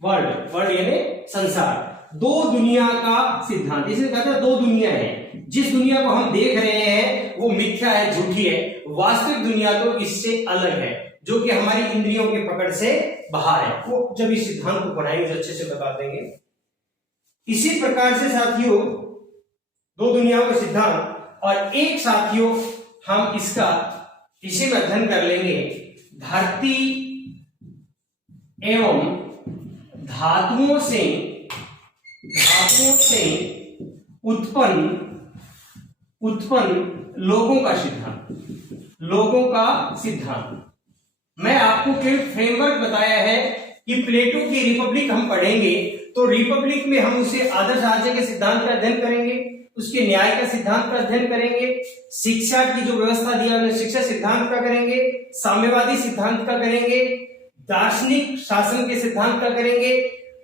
वर्ल्ड यानी संसार। दो दुनिया का सिद्धांत, इसे कहते हैं दो दुनिया है। जिस दुनिया को हम देख रहे हैं वो मिथ्या है, झूठी है। वास्तविक दुनिया तो इससे अलग है, जो कि हमारी इंद्रियों के पकड़ से बाहर है। वो जब इस सिद्धांत को पढ़ाएंगे तो अच्छे से बता देंगे। इसी प्रकार से साथियों दो दुनियाओं का सिद्धांत, और एक साथियों हम इसका इसी में अध्ययन कर लेंगे धरती एवं धातुओं से उत्पन्न लोगों का सिद्धांत। मैं आपको फ्रेमवर्क बताया है कि प्लेटो की रिपब्लिक हम पढ़ेंगे तो रिपब्लिक में हम उसे आदर्श राज्य के सिद्धांत का अध्ययन करेंगे, उसके न्याय का सिद्धांत का अध्ययन करेंगे, शिक्षा की जो व्यवस्था दिया उन्हें शिक्षा सिद्धांत का करेंगे, साम्यवादी सिद्धांत का करेंगे, दार्शनिक शासन के सिद्धांत का करेंगे,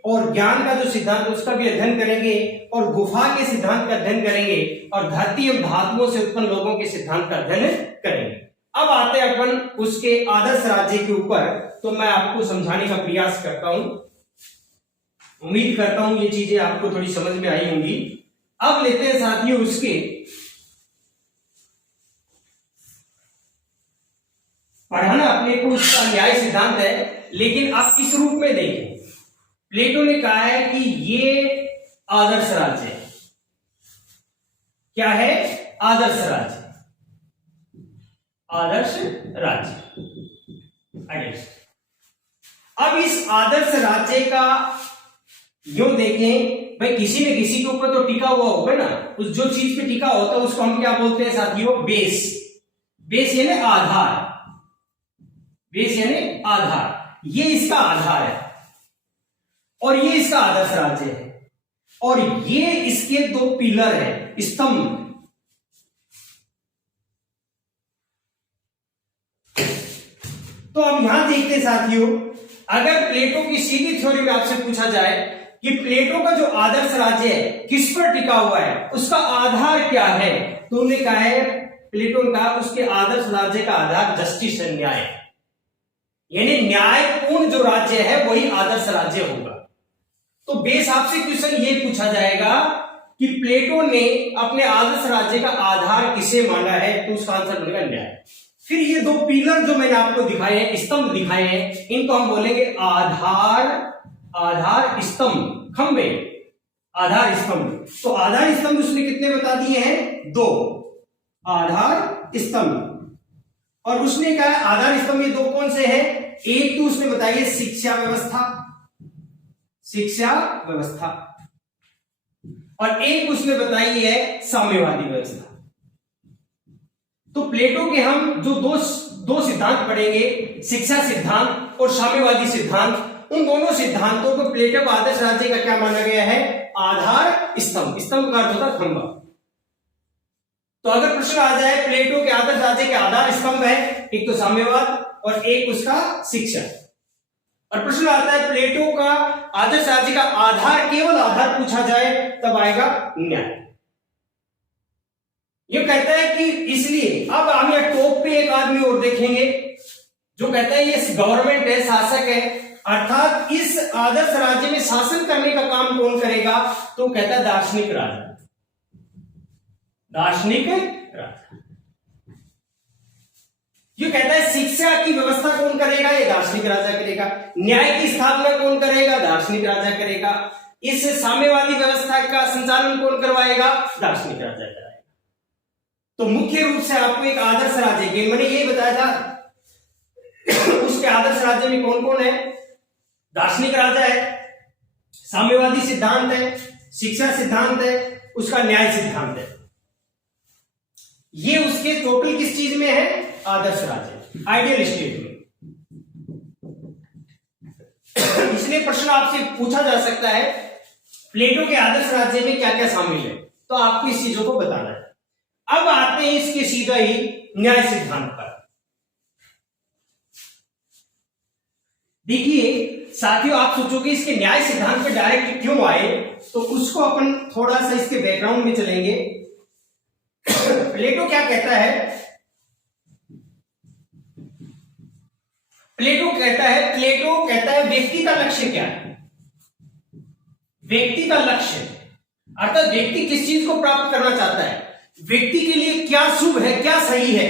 और ज्ञान का जो सिद्धांत उसका भी अध्ययन करेंगे, और गुफा के सिद्धांत का अध्ययन करेंगे, और धरती एवं धातुओं से उत्पन्न लोगों के सिद्धांत का अध्ययन करेंगे। अब आते हैं अपन उसके आदर्श राज्य के ऊपर, तो मैं आपको समझाने का प्रयास करता हूं। उम्मीद करता हूं ये चीजें आपको थोड़ी समझ में आई होंगी। अब लेते हैं साथियों उसके पढ़ाना अपने को उसका न्याय सिद्धांत है, लेकिन आप इस रूप में देखें। प्लेटो ने कहा है कि ये आदर्श राज्य है। क्या है? आदर्श राज्य। आदर्श राज्य। अब इस आदर्श राज्य का यूं देखें भाई, किसी न किसी के ऊपर तो टिका हुआ होगा ना। उस जो चीज पे टिका होता है उसको हम क्या बोलते हैं साथियों? बेस। बेस यानी आधार। बेस यानी आधार। ये इसका आधार है और ये इसका आदर्श राज्य है, और ये इसके दो पिलर है, स्तंभ। तो अब यहां देखते हैं साथियों, अगर प्लेटो की सीधी थ्योरी में आपसे पूछा जाए कि प्लेटो का जो आदर्श राज्य है किस पर टिका हुआ है, उसका आधार क्या है, तो उन्होंने कहा है, प्लेटो ने कहा उसके आदर्श राज्य का आधार जस्टिस है, न्याय। यानी न्यायपूर्ण जो राज्य है वही आदर्श राज्य होगा। तो बेस आपसे क्वेश्चन ये पूछा जाएगा कि प्लेटो ने अपने आदर्श राज्य का आधार किसे माना है, तो उसका आंसर बनेगा न्याय। फिर ये दो पिलर जो मैंने आपको दिखाए हैं, स्तंभ दिखाए हैं, इनको हम बोलेंगे आधार, आधार स्तंभ, खंबे, आधार स्तंभ। तो आधार स्तंभ उसने कितने बता दिए हैं? 2 आधार स्तंभ। और उसने कहा आधार स्तंभ ये 2 कौन से हैं? एक तो उसने बताई है शिक्षा व्यवस्था, शिक्षा व्यवस्था, और एक उसने बताई है साम्यवादी व्यवस्था। तो प्लेटो के हम जो दो सिद्धांत पढ़ेंगे, शिक्षा सिद्धांत और साम्यवादी सिद्धांत, उन दोनों सिद्धांतों को प्लेटो का आदर्श राज्य का क्या माना गया है? आधार स्तंभ। स्तंभ का अर्थ होता है खंभा। तो अगर प्रश्न आ जाए प्लेटो के आदर्श राज्य के आधार स्तंभ है, एक तो साम्यवाद और एक उसका शिक्षा, और प्रश्न आता है प्लेटो का आदर्श राज्य का आधार, केवल आधार पूछा जाए, तब आएगा न्याय। ये कहता है कि इसलिए अब हम यह टॉप पे एक आदमी और देखेंगे जो कहता है ये गवर्नमेंट है, शासक है, अर्थात इस आदर्श राज्य में शासन करने का काम कौन करेगा? तो कहता है दार्शनिक राजा, दार्शनिक राजा। ये कहता है शिक्षा की व्यवस्था कौन करेगा? ये दार्शनिक राजा करेगा। न्याय की स्थापना कौन करेगा? दार्शनिक राजा करेगा। इस साम्यवादी व्यवस्था का संचालन कौन करवाएगा? दार्शनिक राजा करेगा। तो मुख्य रूप से आपको एक आदर्श राज्य के, मैंने ये बताया था उसके आदर्श राज्य में कौन कौन है? दार्शनिक राजा है, साम्यवादी सिद्धांत है, शिक्षा सिद्धांत है, उसका न्याय सिद्धांत है। ये उसके टोटल किस चीज में है? आदर्श राज्य, आइडियल स्टेट में। इसलिए प्रश्न आपसे पूछा जा सकता है प्लेटो के आदर्श राज्य में क्या क्या शामिल है, तो आपको इस चीजों को बताना है। अब आते हैं इसके सीधा ही न्याय सिद्धांत पर। देखिए साथियों, आप सोचोगे इसके न्याय सिद्धांत पे डायरेक्ट क्यों आए, तो उसको अपन थोड़ा सा इसके बैकग्राउंड में चलेंगे। प्लेटो क्या कहता है? प्लेटो कहता है व्यक्ति का लक्ष्य क्या है? व्यक्ति का लक्ष्य अर्थात व्यक्ति किस चीज को प्राप्त करना चाहता है, व्यक्ति के लिए क्या शुभ है, क्या सही है,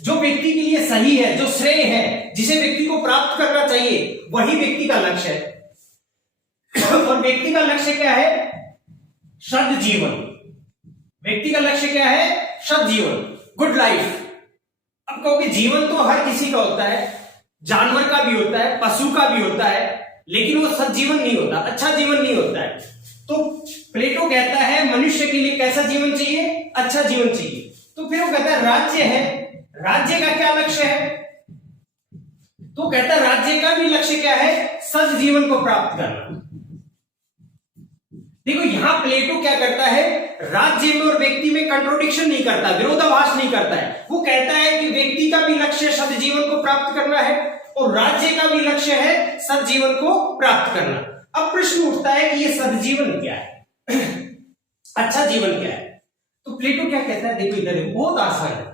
जो व्यक्ति के लिए सही है, जो श्रेय है, जिसे व्यक्ति को प्राप्त करना चाहिए, वही व्यक्ति का लक्ष्य है। और व्यक्ति का लक्ष्य क्या है? सद जीवन। व्यक्ति का लक्ष्य क्या है? सद जीवन, गुड लाइफ। अब कहोगे जीवन तो हर किसी का होता है, जानवर का भी होता है, पशु का भी होता है, लेकिन वो सद जीवन नहीं होता, अच्छा जीवन नहीं होता है। तो प्लेटो कहता है मनुष्य के लिए कैसा जीवन चाहिए? अच्छा जीवन चाहिए। तो फिर वो कहता है राज्य है, राज्य का क्या लक्ष्य है? तो कहता है राज्य का भी लक्ष्य क्या है? सद जीवन को प्राप्त करना। देखो यहां प्लेटो क्या करता है, राज्य में और व्यक्ति में कंट्रोडिक्शन नहीं करता, विरोधाभास नहीं करता है। वो कहता है कि व्यक्ति का भी लक्ष्य सद जीवन को प्राप्त करना है और राज्य का भी लक्ष्य है सद जीवन को प्राप्त करना। अब प्रश्न उठता है कि ये सद जीवन क्या है? अच्छा जीवन क्या है? तो प्लेटो क्या कहता है? देखो इधर बहुत आसान है।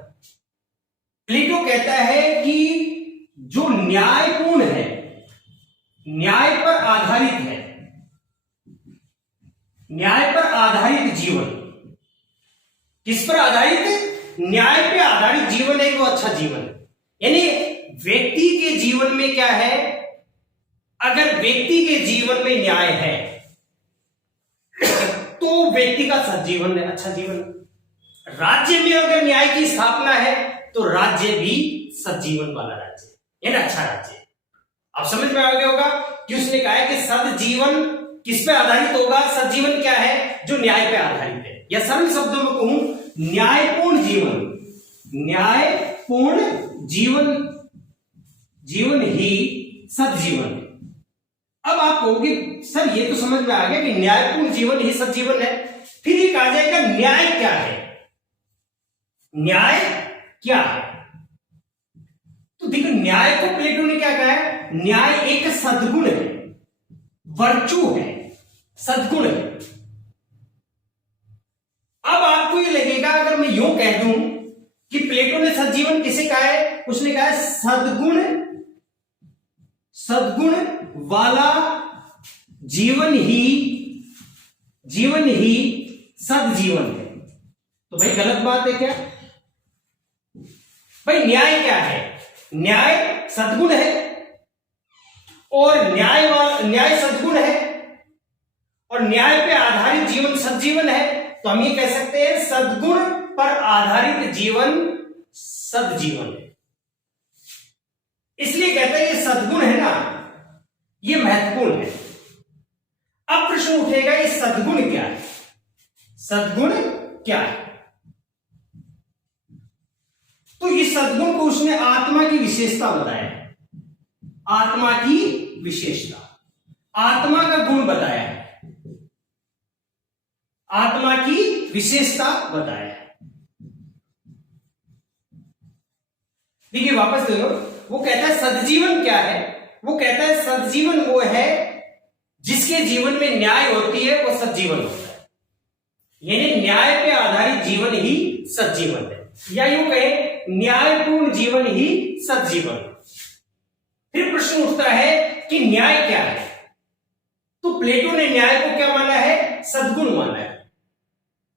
प्लेटो कहता है कि जो न्यायपूर्ण है, न्याय पर आधारित है, न्याय पर आधारित जीवन। किस पर आधारित? न्याय पे आधारित जीवन है वो अच्छा जीवन है। यानी व्यक्ति के जीवन में क्या है, अगर व्यक्ति के जीवन में न्याय है तो व्यक्ति का सज्जीवन है, अच्छा जीवन है। राज्य में अगर न्याय की स्थापना है तो राज्य भी सज्जीवन वाला राज्य है, यानी अच्छा राज्य है। आप समझ में आ गया होगा कि उसने कहा है कि सज्जीवन किस पे आधारित होगा? सज्जीवन क्या है? जो न्याय पे आधारित है, या सरल शब्दों में कहूं, न्यायपूर्ण जीवन। न्यायपूर्ण जीवन, जीवन ही सज्जीवन है। अब आप कहोगे सर ये तो समझ में आ गया कि न्यायपूर्ण जीवन ही सज्जीवन है, फिर ये कहा जाएगा न्याय क्या है? न्याय क्या है? तो देखो, न्याय को प्लेटो ने क्या कहा है? न्याय एक सद्गुण है, वर्चू है, सद्गुण है। अब आपको ये लगेगा अगर मैं यूं कह दूं कि प्लेटो ने सज्जीवन किसे कहा है? उसने कहा है सद्गुण, सद्गुण वाला जीवन ही सद्जीवन है। तो भाई गलत बात है क्या? भाई न्याय क्या है? न्याय सद्गुण है और न्याय सद्गुण है और न्याय पे आधारित जीवन सद्जीवन है। तो हम ये कह सकते हैं सद्गुण पर आधारित जीवन सद्जीवन है। इसलिए कहते हैं ये सद्गुण है ना, ये महत्वपूर्ण है। अब प्रश्न उठेगा ये सद्गुण क्या है? सद्गुण क्या है? तो इस सद्गुण को उसने आत्मा की विशेषता बताया है। आत्मा की विशेषता, आत्मा का गुण बताया है, आत्मा की विशेषता बताया है। देखिए वापस देखो, वो कहता है सद्जीवन क्या है? वो कहता है सद्जीवन वो है जिसके जीवन में न्याय होती है, वो सज्जीवन होता है। यानी न्याय पे आधारित जीवन ही सज्जीवन है, या यूं कहें न्यायपूर्ण जीवन ही सज्जीवन। फिर प्रश्न उठता है कि न्याय क्या है? तो प्लेटो ने न्याय को क्या माना है? सद्गुण माना है।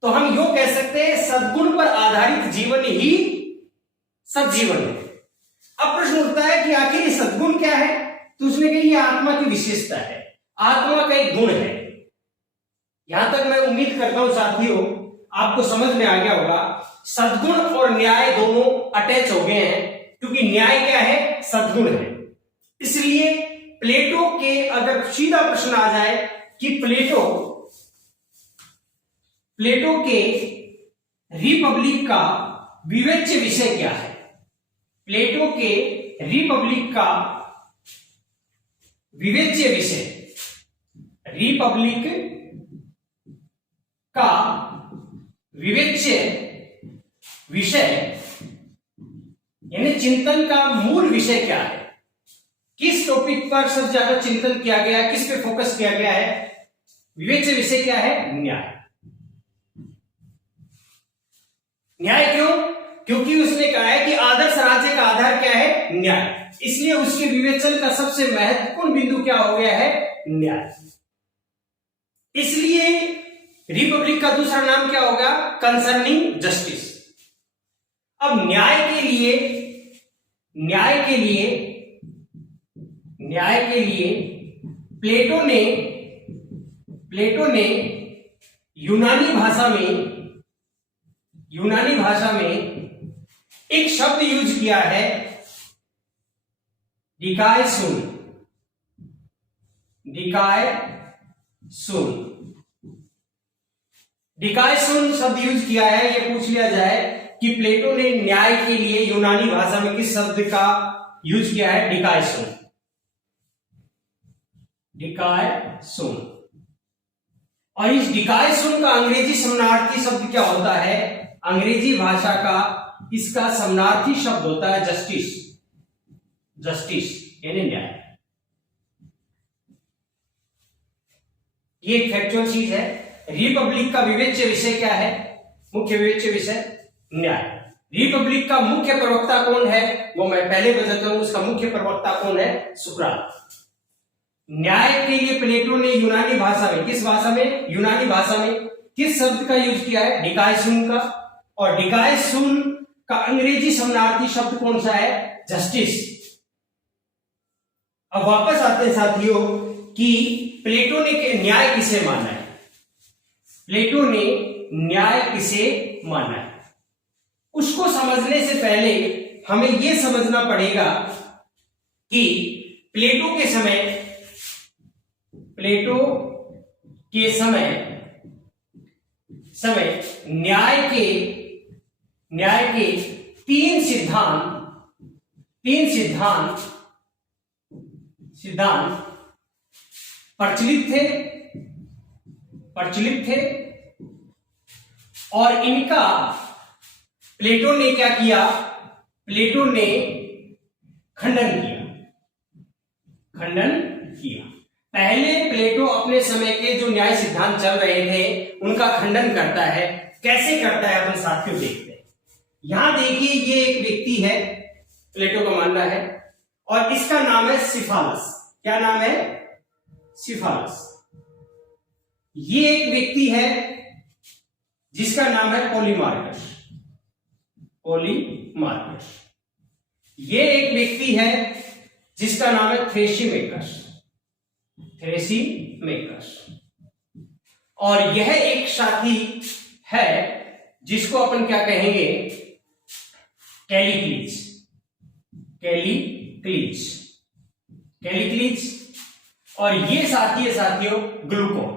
तो हम यूं कह सकते हैं सद्गुण पर आधारित जीवन ही सज्जीवन है। अब प्रश्न उठता है कि आखिर ये सद्गुण क्या है? तो उसने कहा ये आत्मा की विशेषता है, आत्मा का एक गुण है। यहां तक मैं उम्मीद करता हूं साथियों आपको समझ में आ गया होगा। सद्गुण और न्याय दोनों अटैच हो गए हैं, क्योंकि न्याय क्या है? सद्गुण है। इसलिए प्लेटो के अगर सीधा प्रश्न आ जाए कि प्लेटो के रिपब्लिक का विवेच्य विषय क्या है? प्लेटो के रिपब्लिक का विवेच्य विषय, रिपब्लिक का विवेच्य विषय यानी चिंतन का मूल विषय क्या है? किस टॉपिक पर सबसे ज्यादा चिंतन किया गया है, किस पे फोकस किया गया है? विवेच्य विषय क्या है? न्याय। न्याय क्यों? क्योंकि उसने कहा है कि आदर्श राज्य का आधार क्या है? न्याय। इसलिए उसके विवेचन का सबसे महत्वपूर्ण बिंदु क्या हो गया है? न्याय। इसलिए रिपब्लिक का दूसरा नाम क्या होगा? Concerning justice. अब न्याय के लिए प्लेटो ने यूनानी भाषा में एक शब्द यूज किया है, डिकायसून। डिकायसून शब्द यूज किया है। यह पूछ लिया जाए कि प्लेटो ने न्याय के लिए यूनानी भाषा में किस शब्द का यूज किया है? डिकायसून। और इस डिकायसून का अंग्रेजी समानार्थी शब्द क्या होता है? अंग्रेजी भाषा का इसका समानार्थी शब्द होता है जस्टिस यानी न्याय। ये एक फैक्चुअल चीज है। रिपब्लिक का विवेच्य विषय क्या है? मुख्य विवेच्य विषय न्याय। रिपब्लिक का मुख्य प्रवक्ता कौन है? वो मैं पहले बता दूं, उसका मुख्य प्रवक्ता कौन है? सुकरात। न्याय के लिए प्लेटो ने यूनानी भाषा में, किस भाषा में? यूनानी भाषा में किस शब्द का यूज किया है? डिकाइसून का। और डिकाइसून का अंग्रेजी समानार्थी शब्द कौन सा है? जस्टिस। अब वापस आते हैं साथियों कि प्लेटो ने न्याय किसे माना है? प्लेटो ने न्याय किसे माना है, उसको समझने से पहले हमें यह समझना पड़ेगा कि प्लेटो के समय न्याय के तीन सिद्धांत प्रचलित थे और इनका प्लेटो ने क्या किया? प्लेटो ने खंडन किया। पहले प्लेटो अपने समय के जो न्याय सिद्धांत चल रहे थे उनका खंडन करता है। कैसे करता है अपन साथियों देखते हैं। यहां देखिए, ये एक व्यक्ति है, प्लेटो का मानना है, और इसका नाम है सिफालस। क्या नाम है? सिफालस। ये एक व्यक्ति है जिसका नाम है पॉलीमार्कस। ये एक व्यक्ति है जिसका नाम है थ्रेसीमेकस। और यह एक साथी है जिसको अपन क्या कहेंगे? कैलिक्लीज। और ये साथी है साथियों ग्लूकोन,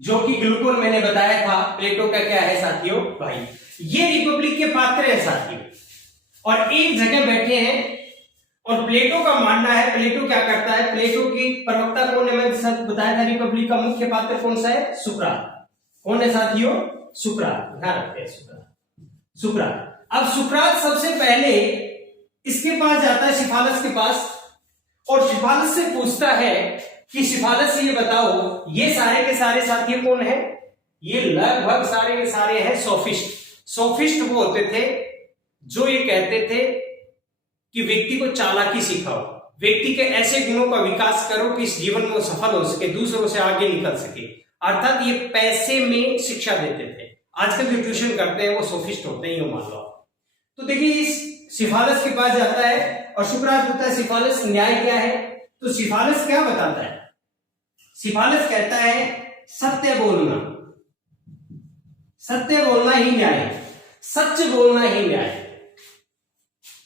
जो कि ग्लूकोन मैंने बताया था प्लेटो का क्या है साथियों? भाई। ये रिपब्लिक के पात्र है साथियों, और एक जगह बैठे हैं। और प्लेटो का मानना है, प्लेटो क्या करता है? प्लेटो की प्रवक्ता कौन है? मैंने सच बताया था, रिपब्लिक का मुख्य पात्र कौन सा है? सुकरात। कौन है साथियों? सुकरात। ध्यान रखते हैं, सुकरात। अब सुकरात सबसे पहले इसके पास जाता है, सिफालस के पास, और सिफालस से पूछता है कि सिफालस ये बताओ, ये सारे के सारे साथी कौन है? ये लगभग सारे के सारे हैं सोफिस्ट वो होते थे जो ये कहते थे कि व्यक्ति को चालाकी सिखाओ, व्यक्ति के ऐसे गुणों का विकास करो कि इस जीवन में वो सफल हो सके, दूसरों से आगे निकल सके। अर्थात ये पैसे में शिक्षा देते थे। आजकल जो ट्यूशन करते हैं वो सोफिस्ट होते हैं, मान लो। तो देखिए, इस सिफालस के पास जाता है और सुकरात पूछता है, सिफालस न्याय क्या है? तो सिफालस क्या बताता है? सिफालस कहता है सत्य बोलना ही न्याय है, सच बोलना ही न्याय है।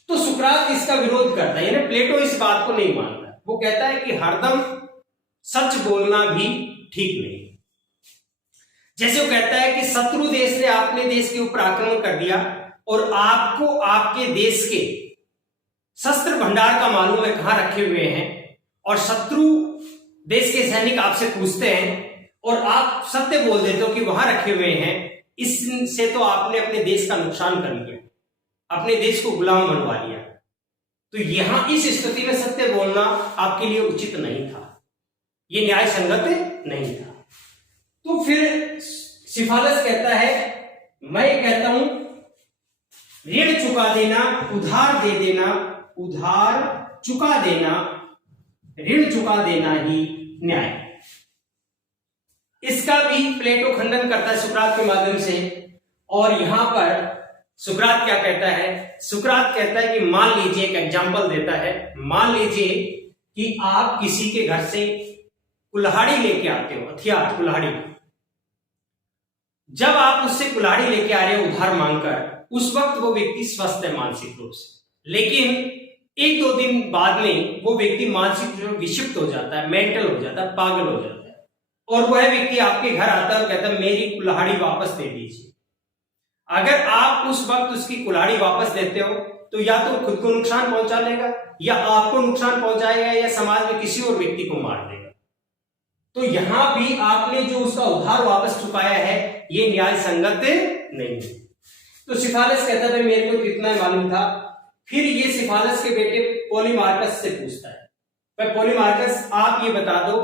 तो सुकरात इसका विरोध करता है, यानी प्लेटो इस बात को नहीं मानता। वो कहता है कि हरदम सच बोलना भी ठीक नहीं। जैसे वो कहता है कि शत्रु देश ने अपने देश के ऊपर आक्रमण कर दिया और आपको आपके देश के शस्त्र भंडार का मालूम है कहां रखे हुए हैं, और शत्रु देश के सैनिक आपसे पूछते हैं और आप सत्य बोल देते हो कि वहां रखे हुए हैं। इससे तो आपने अपने देश का नुकसान कर लिया, अपने देश को गुलाम बनवा लिया। तो यहां इस स्थिति में सत्य बोलना आपके लिए उचित नहीं था, यह न्याय संगत नहीं था। तो फिर सिफालस कहता है, मैं कहता हूं ऋण चुका देना, उधार दे देना, उधार चुका देना, ऋण चुका देना ही न्याय। इसका भी प्लेटो खंडन करता है सुकरात के माध्यम से। और यहां पर सुकरात क्या कहता है? सुकरात कहता है कि मान लीजिए, एक एग्जांपल देता है, मान लीजिए कि आप किसी के घर से कुल्हाड़ी लेके आते हो, हथियार, कुल्हाड़ी। जब आप उससे कुल्हाड़ी लेके आ रहे हो उधार मांगकर, उस वक्त वो व्यक्ति स्वस्थ है मानसिक रूप से, लेकिन एक दो दिन बाद में वो व्यक्ति मानसिक रूप से विक्षिप्त हो जाता है, मेंटल हो जाता है, पागल हो जाता है, और वह व्यक्ति आपके घर आता है और कहता है मेरी कुल्हाड़ी वापस दे दीजिए। अगर आप उस वक्त उसकी कुल्हाड़ी वापस देते हो तो या तो खुद को नुकसान पहुंचा लेगा, या आपको नुकसान पहुंचाएगा, या समाज में किसी और व्यक्ति को मार देगा। तो यहां भी आपने जो उसका उधार वापस चुकाया है ये न्याय संगत नहीं है। तो सिफालस कहता है मेरे को इतना मालूम था। फिर ये सिफालस के बेटे पॉलीमार्कस से पूछता है, भाई पॉलीमार्कस आप ये बता दो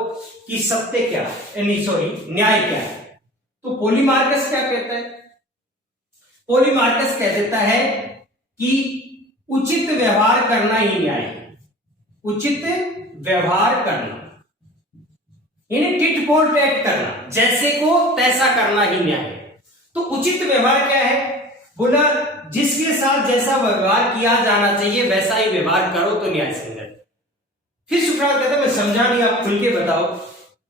कि सत्य क्या है, न्याय क्या है। तो पॉलीमार्कस क्या कहता है? पॉलीमार्कस कह देता है कि उचित व्यवहार करना ही न्याय है। उचित व्यवहार करना, यानी टिट फॉर टैट करना, जैसे को तैसा करना ही न्याय है। तो उचित व्यवहार क्या है? बोला जिसके साथ जैसा व्यवहार किया जाना चाहिए वैसा ही व्यवहार करो तो न्याय संगत। फिर सुकरात कहता है मैं समझा नहीं, आप खुल के बताओ।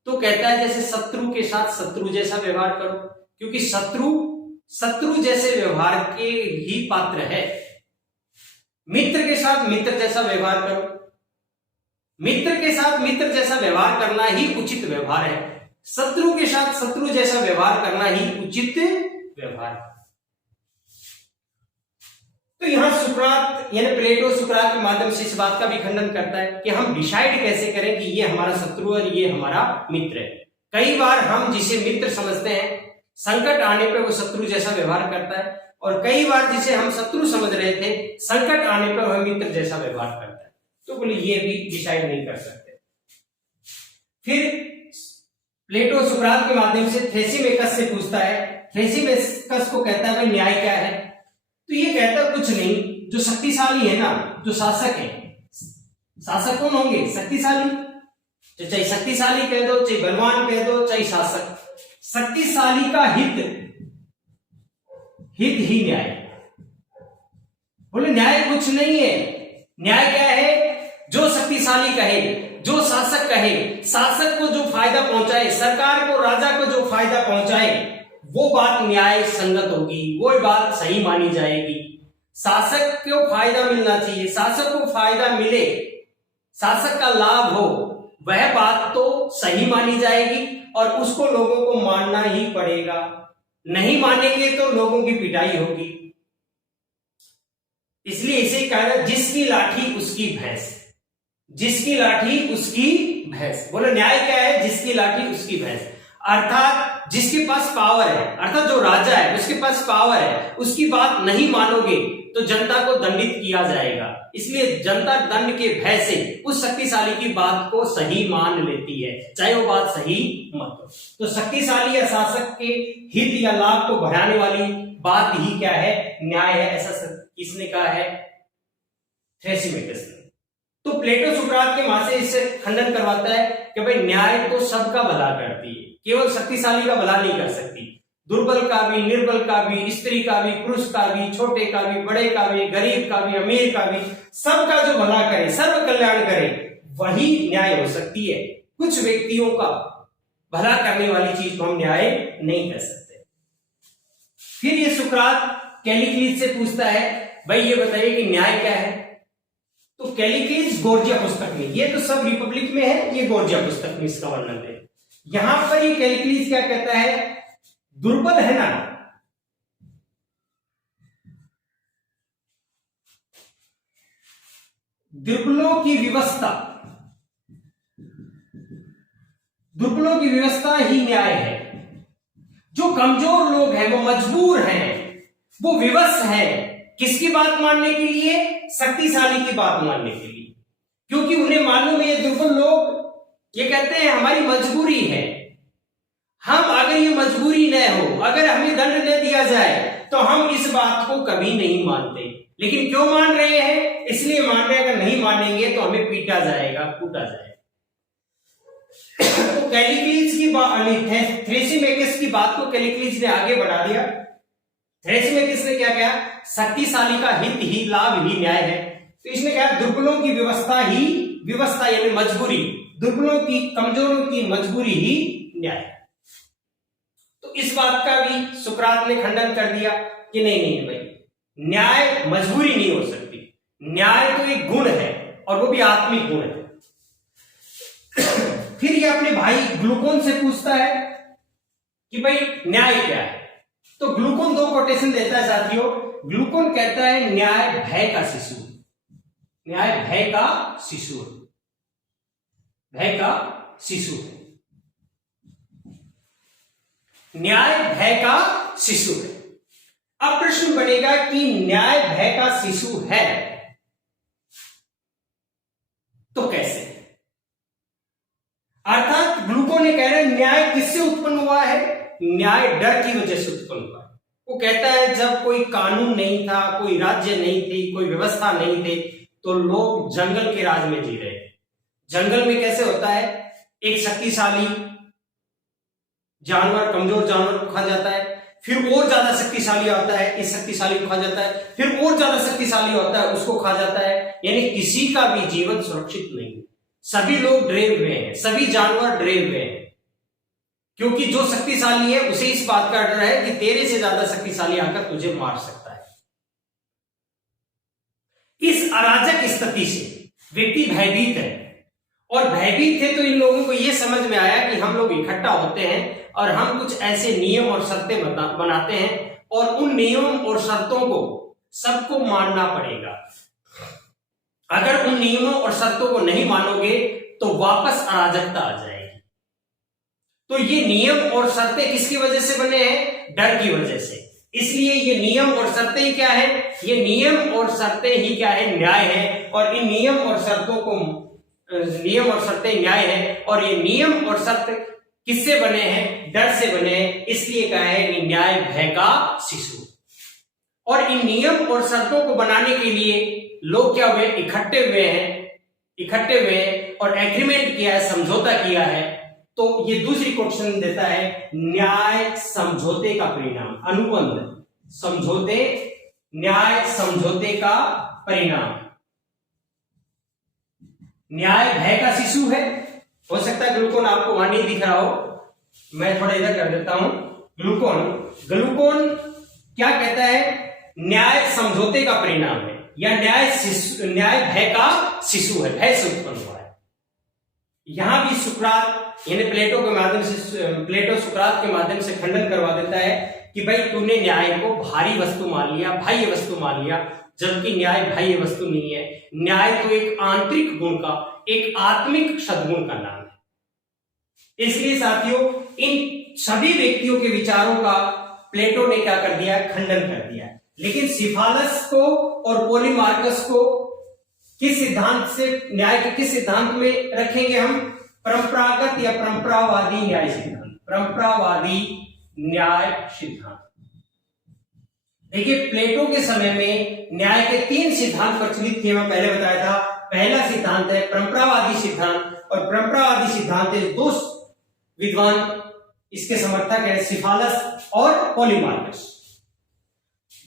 तो कहता है जैसे शत्रु के साथ शत्रु जैसा व्यवहार करो, क्योंकि शत्रु जैसे व्यवहार के ही पात्र है। मित्र के साथ मित्र जैसा व्यवहार करो, मित्र के साथ मित्र जैसा व्यवहार करना ही उचित व्यवहार है। शत्रु के साथ शत्रु जैसा व्यवहार करना ही उचित व्यवहार है। तो यहां सुकरात यानी प्लेटो सुकरात के माध्यम से इस बात का भी खंडन करता है कि हम डिसाइड कैसे करें कि ये हमारा शत्रु और ये हमारा मित्र है। कई बार हम जिसे मित्र समझते हैं संकट आने पे वो शत्रु जैसा व्यवहार करता है, और कई बार जिसे हम शत्रु समझ रहे थे संकट आने पर वह मित्र जैसा व्यवहार करता है। तो बोले ये भी डिसाइड नहीं कर सकते। फिर प्लेटो सुकरात के माध्यम से थ्रेसिमेकस से पूछता है, थ्रेसिमेकस को कहता है भाई न्याय क्या है? तो ये कहता कुछ नहीं, जो शक्तिशाली है ना, जो शासक है, शासक कौन होंगे? शक्तिशाली। तो चाहे शक्तिशाली कह दो, चाहे बलवान कह दो, चाहे शासक, शक्तिशाली का हित ही न्याय। बोले न्याय कुछ नहीं है। न्याय क्या है? जो शक्तिशाली कहे, जो शासक कहे, शासक को जो फायदा पहुंचाए, सरकार को, राजा को जो फायदा पहुंचाए, वो बात न्याय संगत होगी, वो बात सही मानी जाएगी। शासक को फायदा मिलना चाहिए, शासक को फायदा मिले, शासक का लाभ हो, वह बात तो सही मानी जाएगी और उसको लोगों को मानना ही पड़ेगा। नहीं मानेंगे तो लोगों की पिटाई होगी। इसलिए इसे कहा जिसकी लाठी उसकी भैंस, जिसकी लाठी उसकी भैंस। बोलो न्याय क्या है? जिसकी लाठी उसकी भैंस, अर्थात जिसके पास पावर है, अर्थात जो राजा है उसके पास पावर है, उसकी बात नहीं मानोगे तो जनता को दंडित किया जाएगा। इसलिए जनता दंड के भय से उस शक्तिशाली की बात को सही मान लेती है, चाहे वो बात सही मत हो। तो शक्तिशाली या शासक के हित या लाभ को बढ़ाने वाली बात ही क्या है? न्याय है। ऐसा किसने कहा है? थ्रेसिमेकस ने। तो प्लेटो सुकरात के माँ से इससे खंडन करवाता है कि भाई न्याय तो सबका भला करती है, केवल शक्तिशाली का भला नहीं कर सकती। दुर्बल का भी, निर्बल का भी, स्त्री का भी, पुरुष का भी, छोटे का भी, बड़े का भी, गरीब का भी, अमीर का भी, सबका जो भला करे, सर्व कल्याण करे, वही न्याय हो सकती है। कुछ व्यक्तियों का भला करने वाली चीज को हम न्याय नहीं कर सकते। फिर ये सुकरात कैलिक्लीज से पूछता है भाई ये बताइए कि न्याय क्या है? तो कैलिक्लीज गोर्जिया पुस्तक में, ये तो सब रिपब्लिक में है, ये गोर्जिया पुस्तक में इसका वर्णन है। यहां पर ये कैलिक्लीज क्या कहता है? दुर्बल है ना, दुर्बलों की व्यवस्था, दुर्बलों की व्यवस्था ही न्याय है। जो कमजोर लोग हैं, वो मजबूर हैं, वो विवश है, किसकी बात मानने के लिए? शक्तिशाली की बात मानने के लिए। क्योंकि उन्हें मालूम है ये दुर्बल लोग ये कहते हैं हमारी मजबूरी है, हम अगर ये मजबूरी न हो, अगर हमें दंड न दिया जाए तो हम इस बात को कभी नहीं मानते। लेकिन क्यों मान रहे हैं? इसलिए मान रहे हैं अगर नहीं मानेंगे तो हमें पीटा जाएगा, कूटा जाएगा। तो कैलिक्लीज की बात, थ्रेसिमेकस की बात को कैलिक्लीज ने आगे बढ़ा दिया। थ्रेसिमेकस ने क्या कहा? शक्तिशाली का हित ही लाभ ही न्याय है। तो इसने कहा दुर्बलों की व्यवस्था ही, व्यवस्था यानी मजबूरी, दुर्बलों की, कमजोरों की मजबूरी ही न्याय। तो इस बात का भी सुकरात ने खंडन कर दिया कि नहीं नहीं भाई, न्याय मजबूरी नहीं हो सकती, न्याय तो एक गुण है और वो भी आत्मिक गुण है। फिर ये अपने भाई ग्लूकोन से पूछता है कि भाई न्याय क्या है? तो ग्लूकोन दो कोटेशन देता है साथियों। ग्लूकोन कहता है न्याय भय का शिशु, न्याय भय का शिशु, भय का शिशु है, न्याय भय का शिशु है। अब प्रश्न बनेगा कि न्याय भय का शिशु है तो कैसे? अर्थात ग्लूकोन ने कह रहे हैं न्याय किससे उत्पन्न हुआ है? न्याय डर की वजह से उत्पन्न हुआ है। वो कहता है जब कोई कानून नहीं था, कोई राज्य नहीं थी, कोई व्यवस्था नहीं थी, तो लोग जंगल के राज में जी रहे थे। जंगल में कैसे होता है, एक शक्तिशाली जानवर कमजोर जानवर को खा जाता है, फिर और ज्यादा शक्तिशाली आता है, इस शक्तिशाली को खा जाता है, फिर और ज्यादा शक्तिशाली होता है, उसको खा जाता है। यानी किसी का भी जीवन सुरक्षित नहीं, सभी लोग डरे हुए हैं, सभी जानवर डरे हुए हैं, क्योंकि जो शक्तिशाली है उसे इस बात का डर है कि तेरे से ज्यादा शक्तिशाली आकर तुझे मार सकता है। इस अराजक स्थिति से व्यक्ति भयभीत है, और भयभीत थे तो इन लोगों को यह समझ में आया कि हम लोग इकट्ठा होते हैं और हम कुछ ऐसे नियम और शर्तें बनाते हैं, और उन नियम और शर्तों को सबको मानना पड़ेगा। अगर उन नियमों और शर्तों को नहीं मानोगे तो वापस अराजकता आ जाएगी। तो ये नियम और शर्तें किसकी वजह से बने हैं, डर की वजह से। इसलिए ये नियम और शर्तें ही क्या है, ये नियम और शर्तें ही क्या है, न्याय है। और इन नियम और शर्तों को, नियम और शर्तें न्याय है, और ये नियम और शर्त किससे बने हैं, डर से बने हैं। इसलिए क्या है कि न्याय भय का शिशु। और इन नियम और शर्तों को बनाने के लिए लोग क्या हुए, इकट्ठे हुए हैं और एग्रीमेंट किया है, समझौता किया है। तो ये दूसरी क्वेश्चन देता है, न्याय समझौते का परिणाम, अनुबंध समझौते, न्याय समझौते का परिणाम। न्याय भय का शिशु है। हो सकता है ग्लूकोन आपको वहां नहीं दिख रहा हो, मैं थोड़ा इधर कर देता हूं। ग्लूकोन क्या कहता है, न्याय समझौते का परिणाम है, या न्याय भय का शिशु है, भय से उत्पन्न हुआ है। यहां भी सुकरात यानी प्लेटो सुकरात के माध्यम से खंडन करवा देता है कि भाई तूने न्याय को भारी वस्तु मान लिया, बाह्य वस्तु मान लिया, जबकि न्याय बाह्य वस्तु नहीं है। न्याय तो एक आंतरिक गुण का, एक आत्मिक सद्गुण का नाम है। इसलिए साथियों, इन सभी व्यक्तियों के विचारों का प्लेटो ने क्या कर दिया, खंडन कर दिया। लेकिन सिफालस को और पोलीमार्कस को किस सिद्धांत से, न्याय के किस सिद्धांत में रखेंगे हम, परंपरागत या परंपरावादी न्याय सिद्धांत, परंपरावादी न्याय सिद्धांत। देखिए, प्लेटो के समय में न्याय के 3 सिद्धांत प्रचलित थे, मैं पहले बताया था। पहला सिद्धांत है परंपरावादी सिद्धांत, और परंपरावादी सिद्धांत है 2 विद्वान इसके समर्थक है, सिफालस और पोलीमार्कस।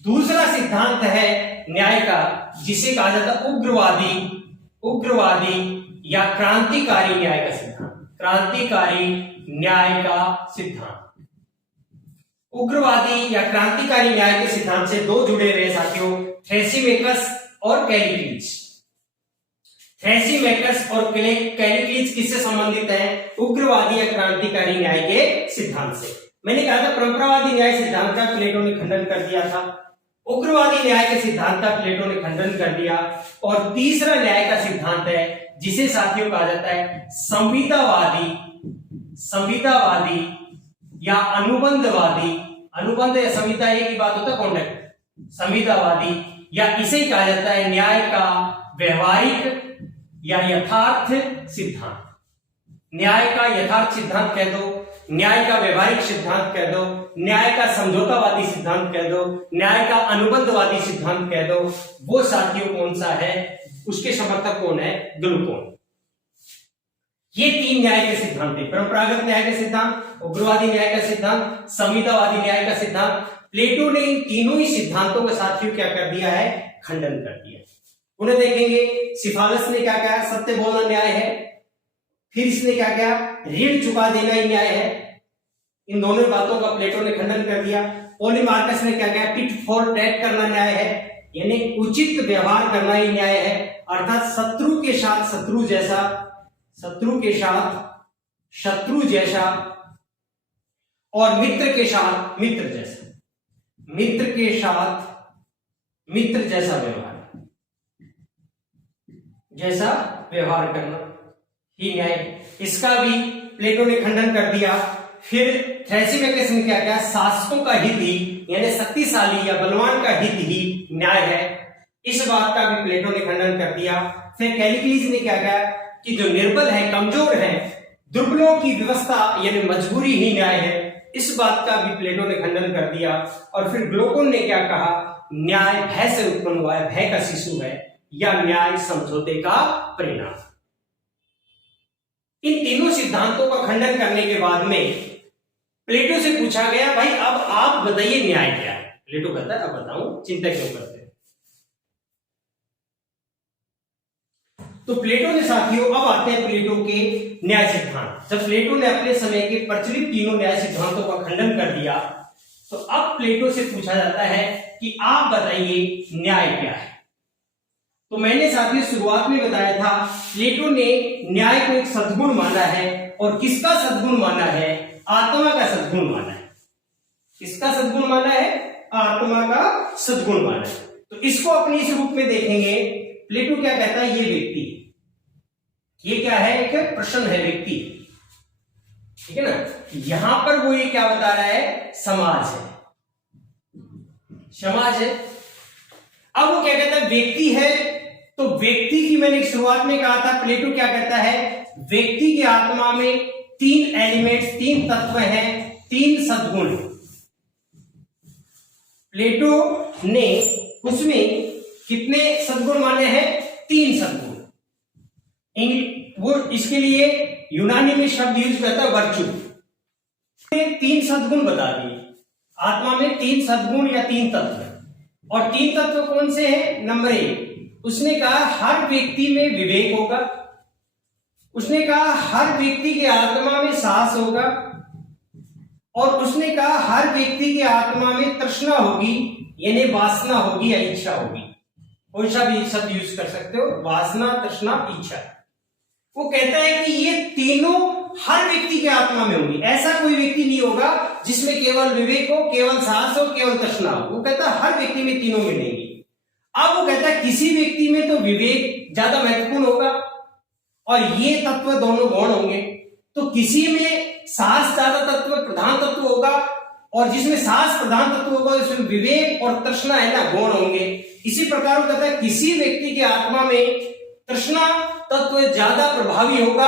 दूसरा सिद्धांत है न्याय का, जिसे कहा जाता है उग्रवादी या क्रांतिकारी न्याय का सिद्धांत, क्रांतिकारी न्याय का सिद्धांत। उग्रवादी या क्रांतिकारी न्याय के सिद्धांत से 2 जुड़े हुए साथियों, थ्रेसिमेकस और कैलिक्लीज। थ्रेसिमेकस और कैलिक्लीज किससे संबंधित है, उग्रवादी या क्रांतिकारी न्याय के सिद्धांत से। मैंने कहा था परंपरावादी न्याय सिद्धांत का प्लेटो ने खंडन कर दिया था, उग्रवादी न्याय के सिद्धांत का प्लेटो ने खंडन कर दिया। और तीसरा न्याय का सिद्धांत है जिसे साथियों कहा जाता है संविदावादी या अनुबंधवादी। अनुबंध या संविदा एक ही बात होता है, कॉन्ट्रैक्ट। संविदावादी, या इसे कहा जाता है न्याय का व्यवहारिक या यथार्थ सिद्धांत। न्याय का यथार्थ सिद्धांत कह दो, न्याय का व्यवहारिक सिद्धांत कह दो, न्याय का समझौतावादी सिद्धांत कह दो, न्याय का अनुबंधवादी सिद्धांत कह दो। वो साथियों कौन सा है, उसके समर्थक कौन है, ग्लूकोन। ये 3 न्याय के सिद्धांत थे, परंपरागत न्याय का सिद्धांत, उग्रवादी न्याय का सिद्धांत, संविदावादी न्याय का सिद्धांत। प्लेटो ने इन तीनों ही सिद्धांतों का साथियों क्या कर दिया है, खंडन कर दिया। उन्हें देखेंगे, सिफालस ने क्या कहा, सत्य बोलना न्याय है। फिर इसने क्या कहा, ऋण चुका देना ही न्याय है। इन दोनों बातों का प्लेटो ने खंडन कर दिया। पोलीमार्कस ने क्या कहा, पिट फॉर टैट करना न्याय है, यानी उचित व्यवहार करना ही न्याय है। अर्थात शत्रु के साथ शत्रु जैसा, शत्रु के साथ शत्रु जैसा, और मित्र के साथ मित्र जैसा, मित्र के साथ मित्र जैसा व्यवहार करना ही न्याय। इसका भी प्लेटो ने खंडन कर दिया। फिर थ्रेसिमेकस ने क्या कहा, शासकों का हित ही, यानी शक्तिशाली या बलवान का हित ही न्याय है। इस बात का भी प्लेटो ने खंडन कर दिया। फिर कैलिक्लीज ने क्या कहा कि जो निर्बल है, कमजोर है, दुर्बलों की व्यवस्था यानी मजबूरी ही न्याय है। इस बात का भी प्लेटो ने खंडन कर दिया। और फिर ग्लूकोन ने क्या कहा, न्याय भय से उत्पन्न हुआ है, भय का शिशु है। या न्याय समझौते का परिणाम। इन तीनों सिद्धांतों का खंडन करने के बाद में प्लेटो से पूछा गया, भाई अब आप बताइए न्याय क्या है। प्लेटो कहता है अब बताऊं, चिंता क्यों करते हैं। तो प्लेटो ने साथियों, अब आते हैं प्लेटो के न्याय सिद्धांत। जब प्लेटो ने अपने समय के प्रचलित तीनों न्याय सिद्धांतों का खंडन कर दिया, तो अब प्लेटो से पूछा जाता है कि आप बताइए न्याय क्या है। तो मैंने साथियों शुरुआत में बताया था, प्लेटो ने न्याय को एक सद्गुण माना है। और किसका सद्गुण माना है? आत्मा का सद्गुण माना है। किसका सद्गुण माना है? आत्मा का सद्गुण माना है। तो इसको अपने इस रूप में देखेंगे। प्लेटो क्या कहता है? ये व्यक्ति, ये क्या है? एक प्रश्न है, व्यक्ति, ठीक है ना। यहां पर वो ये क्या बता रहा है? समाज है, समाज है। अब वो क्या कहता है? व्यक्ति है। तो व्यक्ति की मैंने शुरुआत में कहा था, प्लेटो क्या कहता है? व्यक्ति की आत्मा में तीन एलिमेंट्स, तीन तत्व हैं, तीन सद्गुण। प्लेटो ने उसमें कितने सद्गुण माने हैं? तीन सद्गुण। वो इसके लिए यूनानी में शब्द यूज करता है वर्चू। तीन सद्गुण बता दिए, आत्मा में तीन सद्गुण या तीन तत्व। और तीन तत्व कौन से हैं? नंबर एक, उसने कहा हर व्यक्ति में विवेक होगा। उसने कहा हर व्यक्ति की आत्मा में साहस होगा। और उसने कहा हर व्यक्ति की आत्मा में तृष्णा होगी, यानी वासना होगी या इच्छा होगी। कोई सा भी शब्द यूज कर सकते हो, वासना, तृष्णा, इच्छा। वो कहता है कि ये तीनों हर व्यक्ति की आत्मा में होंगी। ऐसा कोई व्यक्ति नहीं होगा जिसमें केवल विवेक हो, केवल साहस हो, केवल तृष्णा हो। वो कहता है हर व्यक्ति में तीनों मिलेंगी। अब वो कहता है किसी व्यक्ति में तो विवेक ज्यादा महत्वपूर्ण होगा और ये तत्व दोनों गौण होंगे। तो किसी में साहस ज्यादा तत्व, प्रधान तत्व होगा, और जिसमें साहस प्रधान तत्व होगा उसमें विवेक और तृष्णा है ना, गौण होंगे। इसी प्रकार वो कहता है किसी व्यक्ति की आत्मा में तृष्णा तत्व ज्यादा प्रभावी होगा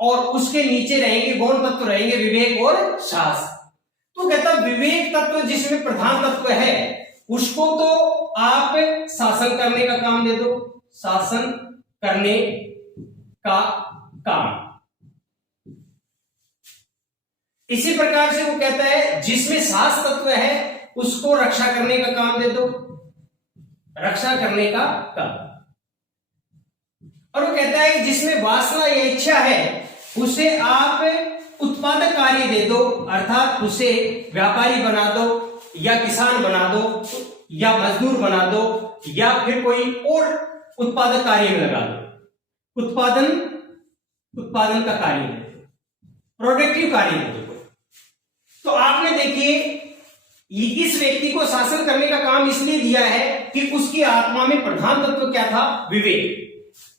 और उसके नीचे रहेंगे गौण तत्व, रहेंगे विवेक और साहस। तो कहता विवेक तत्व जिसमें प्रधान तत्व है उसको तो आप शासन करने का काम दे दो, शासन करने का काम। इसी प्रकार से वो कहता है जिसमें साहस तत्व है उसको रक्षा करने का काम दे दो, रक्षा करने का काम। और वो कहता है कि जिसमें वासना या इच्छा है उसे आप उत्पादक कार्य दे दो, अर्थात उसे व्यापारी बना दो या किसान बना दो या मजदूर बना दो या फिर कोई और उत्पादक कार्य में लगा दो। उत्पादन का कार्य दे दो, प्रोडक्टिव कार्य दे दो। तो आपने देखिए इस व्यक्ति को शासन करने का काम इसलिए दिया है कि उसकी आत्मा में प्रधान तत्व क्या था? विवेक।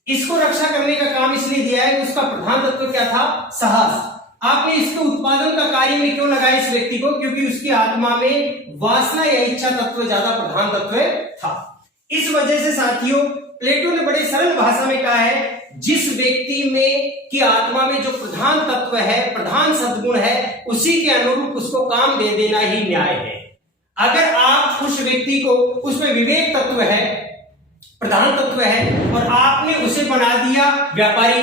इसको रक्षा करने का काम इसलिए दिया है कि उसका प्रधान तत्व क्या था? साहस। आपने इसको उत्पादन का कार्य में क्यों लगाया इस व्यक्ति को? क्योंकि उसकी आत्मा में वासना या इच्छा तत्व ज्यादा प्रधान तत्व था। इस वजह से साथियों प्लेटो ने बड़े सरल भाषा में कहा है जिस व्यक्ति में की आत्मा में जो प्रधान तत्व है, प्रधान सद्गुण है, उसी के अनुरूप उसको काम दे देना ही न्याय है। अगर आप उस व्यक्ति को, उसमें विवेक तत्व है, प्रधान तत्व है, और आपने उसे बना दिया व्यापारी,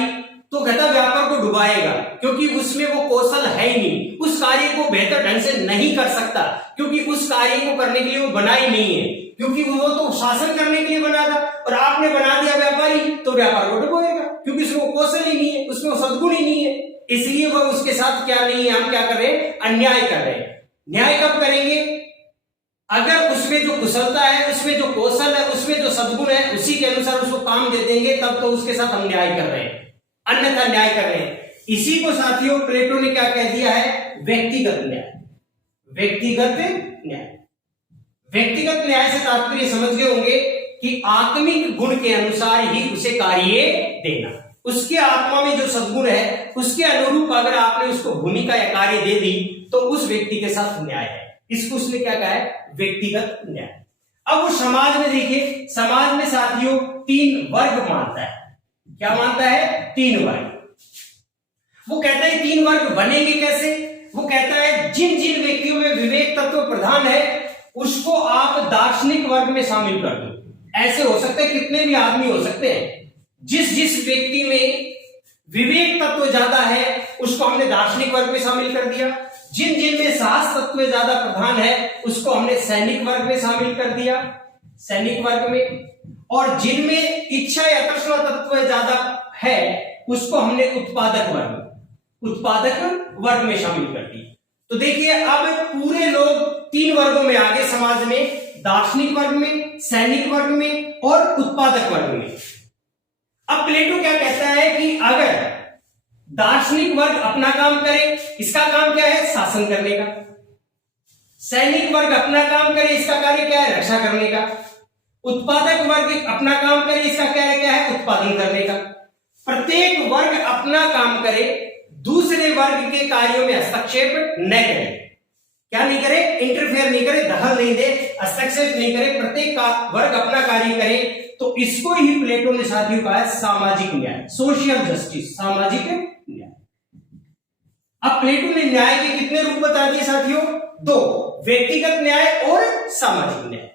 तो कहता व्यापार को डुबाएगा, क्योंकि उसमें वो कौशल है ही नहीं, उस कार्य को बेहतर ढंग से नहीं कर सकता, क्योंकि उस कार्य को करने के लिए वो बना ही नहीं है, क्योंकि वो तो शासन करने के लिए बना था, और आपने बना दिया व्यापारी, तो व्यापार को डुबाएगा, क्योंकि उसमें वो कौशल ही नहीं है, उसमें वो सद्गुण ही नहीं है। इसलिए वह उसके साथ क्या नहीं है, हम क्या कर रहे हैं? अन्याय कर रहे हैं। न्याय कब करेंगे? अगर उसमें जो कुशलता है, उसमें जो कौशल है, उसमें जो सद्गुण है, उसी के अनुसार उसको काम दे देंगे, तब तो उसके साथ हम न्याय कर रहे हैं, अन्यथा न्याय कर रहे हैं। इसी को साथियों प्लेटो ने क्या कह दिया है? व्यक्तिगत न्याय। व्यक्तिगत न्याय, व्यक्तिगत न्याय से तात्पर्य समझ गए होंगे कि आत्मिक गुण के अनुसार ही उसे कार्य देना। उसके आत्मा में जो सद्गुण है उसके अनुरूप अगर आपने उसको भूमिका या कार्य दे दी तो उस व्यक्ति के साथ न्याय है। इसको उसने क्या कहा है? व्यक्तिगत न्याय। अब वो समाज में देखिए, समाज में साथियों तीन वर्ग मानता है। क्या मानता है? तीन वर्ग। वो कहता है तीन वर्ग बनेंगे कैसे? वो कहता है जिन जिन व्यक्तियों में विवेक तत्व प्रधान है उसको आप दार्शनिक वर्ग में शामिल कर दो। ऐसे हो सकते हैं, कितने भी आदमी हो सकते हैं। जिस जिस व्यक्ति में विवेक तत्व ज्यादा है उसको हमने दार्शनिक वर्ग में शामिल कर दिया, जिन जिन में साहस तत्व ज्यादा प्रधान है उसको हमने सैनिक वर्ग में शामिल कर दिया, सैनिक वर्ग में, और जिनमें इच्छा या तृष्णा तत्व ज्यादा है उसको हमने उत्पादक वर्ग में शामिल कर दिया। तो देखिए अब पूरे लोग 3 वर्गों में आ गए समाज में, दार्शनिक वर्ग में, सैनिक वर्ग में और उत्पादक वर्ग में। अब प्लेटो क्या कहता है कि अगर दार्शनिक वर्ग अपना काम करे, इसका काम क्या है? शासन करने का। सैनिक वर्ग अपना काम करे, इसका कार्य क्या है? रक्षा करने का। उत्पादक वर्ग अपना काम करे, इसका कार्य क्या है? उत्पादन करने का। प्रत्येक वर्ग अपना काम करे, दूसरे वर्ग के कार्यों में हस्तक्षेप न करे। क्या नहीं करे? इंटरफेयर नहीं करे, दखल नहीं दे, हस्तक्षेप नहीं करे, प्रत्येक वर्ग अपना कार्य करे। तो इसको ही प्लेटो ने साथियों कहा है सामाजिक न्याय, सोशल जस्टिस, सामाजिक न्याय। अब प्लेटो ने न्याय के कितने रूप बता दिए साथियों? 2, व्यक्तिगत न्याय और सामाजिक न्याय।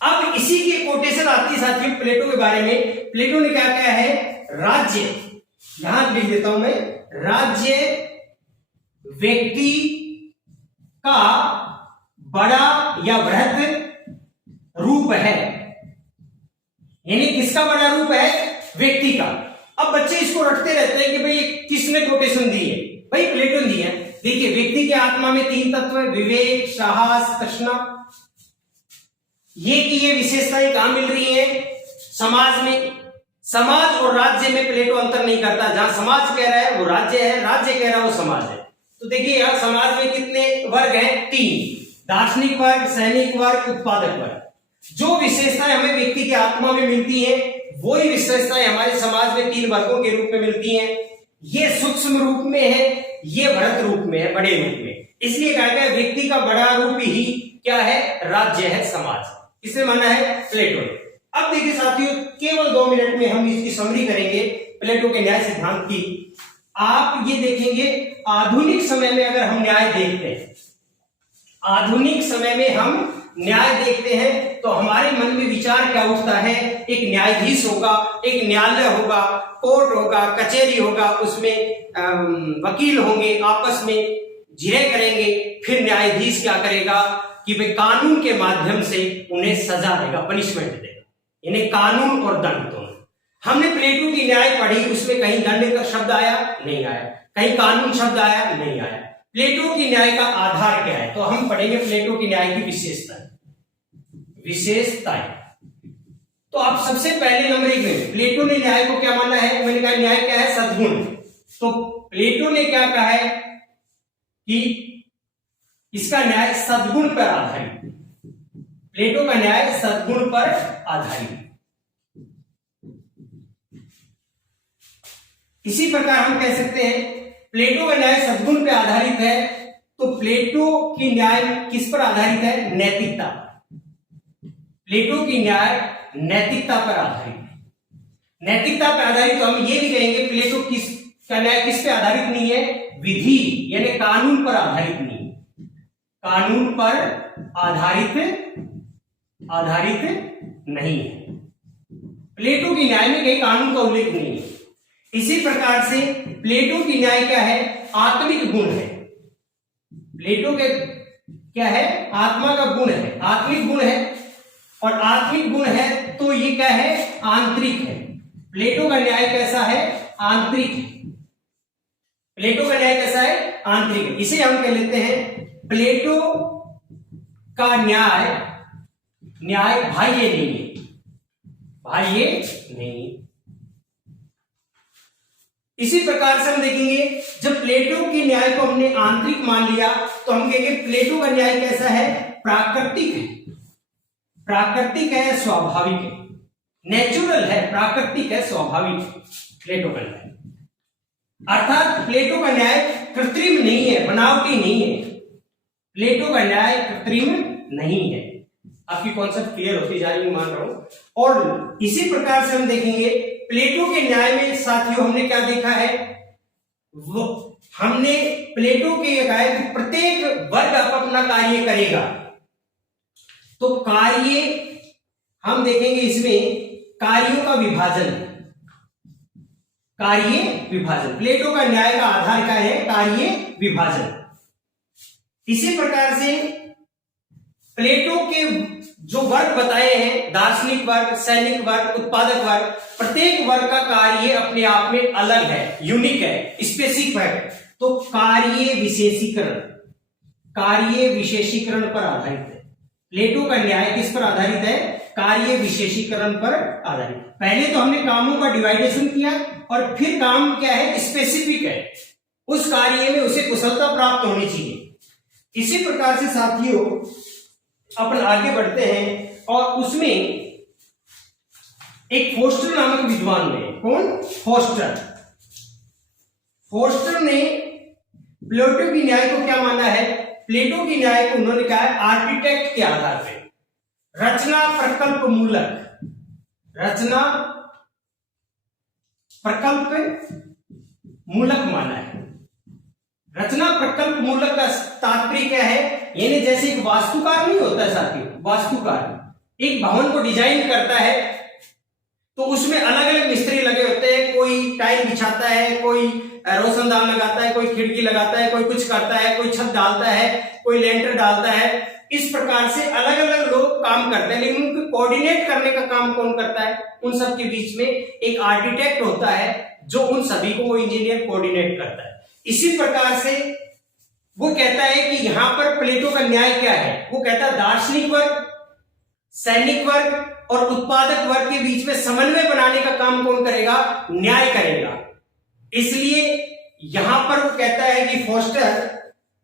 अब इसी की कोटेशन आती है साथियों प्लेटो के बारे में। प्लेटो ने क्या कहा है? राज्य, यहां लिख देता हूं मैं, राज्य व्यक्ति का बड़ा या बृहत रूप है। यानी किसका बड़ा रूप है? व्यक्ति का। अब बच्चे इसको रटते रहते हैं कि भाई किसने कोटेशन दी है? भाई प्लेटो ने दी है। देखिए व्यक्ति के आत्मा में 3 तत्व है, विवेक, साहस, तृष्णा। ये विशेषताएं कहां मिल रही है? समाज में। समाज और राज्य में प्लेटो अंतर नहीं करता, जहां समाज कह रहा है वो राज्य है, राज्य कह रहा है वो समाज है। तो देखिए यहां समाज में कितने वर्ग हैं? 3, दार्शनिक वर्ग, सैनिक वर्ग, उत्पादक वर्ग। जो विशेषताएं हमें व्यक्ति के आत्मा में मिलती है वही विशेषताएं हमारे समाज में 3 वर्गों के रूप में मिलती हैं। ये सूक्ष्म रूप में है, ये बृहत रूप में है, बड़े रूप में। इसलिए कहा गया व्यक्ति का बड़ा रूप ही क्या है? राज्य है, समाज। इसे माना है प्लेटो ने। अब देखिए साथियों केवल 2 मिनट में हम इसकी समरी करेंगे प्लेटो के न्याय सिद्धांत की। आप ये देखेंगे आधुनिक समय में अगर हम न्याय देखते हैं, आधुनिक समय में हम न्याय देखते हैं तो हमारे मन में विचार क्या उठता है? एक न्यायाधीश होगा, एक न्यायालय होगा, कोर्ट होगा, कचहरी होगा, उसमें वकील होंगे, आपस में जिरे करेंगे, फिर न्यायाधीश क्या करेगा कि भाई कानून के माध्यम से उन्हें सजा देगा, पनिशमेंट देगा। यानी कानून और दंड दोनों। हमने प्लेटो की न्याय पढ़ी, उसमें कहीं दंड का शब्द आया? नहीं आया। कहीं कानून शब्द आया? नहीं आया। प्लेटो की न्याय का आधार क्या है? तो हम पढ़ेंगे प्लेटो की न्याय की विशेषताएं। तो आप सबसे पहले नंबर 1 में प्लेटो ने न्याय को क्या माना है? मैंने कहा न्याय क्या है? सद्गुण। तो प्लेटो ने क्या कहा है कि इसका न्याय सद्गुण पर आधारित। प्लेटो का न्याय सद्गुण पर आधारित। इसी प्रकार हम कह सकते हैं प्लेटो का न्याय सद्गुण पर आधारित है। तो प्लेटो की न्याय किस पर आधारित है? नैतिकता। प्लेटो की न्याय नैतिकता पर आधारित है। नैतिकता पर आधारित तो हम ये भी कहेंगे प्लेटो का न्याय किस पे आधारित नहीं है? विधि यानी कानून पर आधारित नहीं है। कानून पर आधारित नहीं है। प्लेटो की न्याय में कहीं कानून का उल्लेख नहीं है। इसी प्रकार से प्लेटो की न्याय क्या है? आत्मिक गुण है। प्लेटो के क्या है? आत्मा का गुण है, आत्मिक गुण है। और आत्मिक गुण है तो ये क्या है? आंतरिक है। प्लेटो का न्याय कैसा है? आंतरिक है। प्लेटो का न्याय कैसा है? आंतरिक है। इसे हम कह लेते हैं प्लेटो का न्याय बाह्य नहीं है, बाह्य नहीं। इसी प्रकार से हम देखेंगे जब प्लेटो की न्याय को हमने आंतरिक मान लिया तो हम कहेंगे प्लेटो का न्याय कैसा है? प्राकृतिक है। प्राकृतिक है, स्वाभाविक है, नेचुरल है, प्राकृतिक है, स्वाभाविक है प्लेटो का न्याय। अर्थात प्लेटो का न्याय कृत्रिम नहीं है, बनावटी नहीं है। प्लेटो का न्याय कृत्रिम नहीं है। आपकी कॉन्सेप्ट क्लियर होती जा रही है, मान रहा हूं। और इसी प्रकार से हम देखेंगे प्लेटो के न्याय में साथियों हमने क्या देखा है? वो हमने प्लेटो के कहा है कि प्रत्येक वर्ग अपना कार्य करेगा। तो कार्य हम देखेंगे इसमें कार्यों का विभाजन, कार्य विभाजन। प्लेटो का न्याय का आधार क्या है? कार्य विभाजन। इसी प्रकार से प्लेटो के जो वर्ग बताए हैं, दार्शनिक वर्ग, सैनिक वर्ग, उत्पादक वर्ग, प्रत्येक वर्ग का कार्य अपने आप में अलग है, यूनिक है, स्पेसिफिक है। तो कार्य विशेषीकरण, कार्य विशेषीकरण पर आधारित है। प्लेटो का न्याय किस पर आधारित है? कार्य विशेषीकरण पर आधारित। पहले तो हमने कामों का डिवाइडेशन किया और फिर काम क्या है? स्पेसिफिक है, उस कार्य में उसे कुशलता प्राप्त होनी चाहिए। इसी प्रकार से साथियों अपन आगे बढ़ते हैं और उसमें एक फोस्टर नामक विद्वान ने, कौन? फोस्टर। फोस्टर ने प्लेटो की न्याय को क्या माना है? प्लेटो की न्याय को उन्होंने कहा है आर्किटेक्ट के आधार पर, रचना प्रकल्प मूलक, रचना प्रकल्प मूलक माना है। रचना प्रकल्प मूलक का तात्पर्य क्या है? यानी जैसे एक वास्तुकार नहीं होता साथियों, वास्तुकार एक भवन को डिजाइन करता है तो उसमें अलग अलग मिस्त्री लगे होते हैं, कोई टाइल बिछाता है, कोई रोशनदान लगाता है, कोई खिड़की लगाता है, कोई कुछ करता है, कोई छत डालता है, कोई लेंटर डालता है। इस प्रकार से अलग अलग लोग काम करते हैं, लेकिन उनको कोऑर्डिनेट करने का काम कौन करता है? उन सब के बीच में एक आर्किटेक्ट होता है जो उन सभी को, वो इंजीनियर कोऑर्डिनेट करता है। इसी प्रकार से वो कहता है कि यहां पर प्लेटो का न्याय क्या है? वो कहता है दार्शनिक वर्ग, सैनिक वर्ग और उत्पादक वर्ग के बीच में समन्वय बनाने का काम कौन करेगा? न्याय करेगा। इसलिए यहां पर वो कहता है कि फोस्टर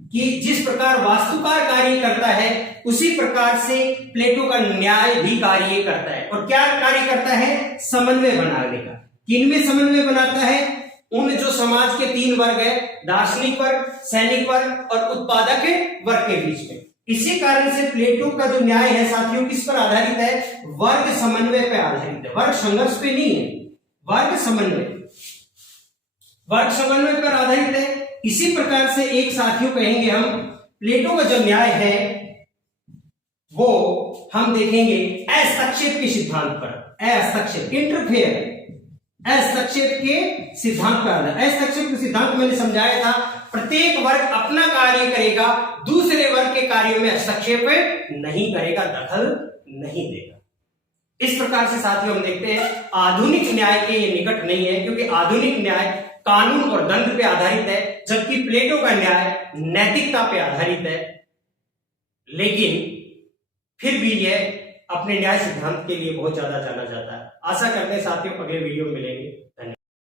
कि जिस प्रकार वास्तुकार कार्य करता है उसी प्रकार से प्लेटो का न्याय भी कार्य करता है। और क्या कार्य करता है? समन्वय बनाने का। किनमें समन्वय बनाता है? उन जो समाज के तीन वर्ग है, दार्शनिक वर्ग, सैनिक वर्ग और उत्पादक वर्ग के बीच में। इसी कारण से प्लेटो का जो न्याय है साथियों किस पर आधारित है? वर्ग समन्वय पर आधारित है, वर्ग संघर्ष पे नहीं है, वर्ग समन्वय, वर्ग समन्वय पर आधारित है। इसी प्रकार से एक साथियों कहेंगे हम प्लेटो का जो न्याय है वो हम देखेंगे हस्तक्षेप के सिद्धांत पर, हस्तक्षेप, इंटरफेयर, हस्तक्षेप के सिद्धांत पर आधारित। हस्तक्षेप के सिद्धांत मैंने समझाया था, प्रत्येक वर्ग अपना कार्य करेगा, दूसरे वर्ग के कार्यों में हस्तक्षेप नहीं करेगा, दखल नहीं देगा। इस प्रकार से साथियों हम देखते हैं आधुनिक न्याय के ये निकट नहीं है, क्योंकि आधुनिक न्याय कानून और दंड पे आधारित है, जबकि प्लेटो का न्याय नैतिकता पे आधारित है। लेकिन फिर भी यह अपने न्याय सिद्धांत के लिए बहुत ज्यादा जाना जाता है। आशा करते हैं साथियों अगले वीडियो में मिलेंगे।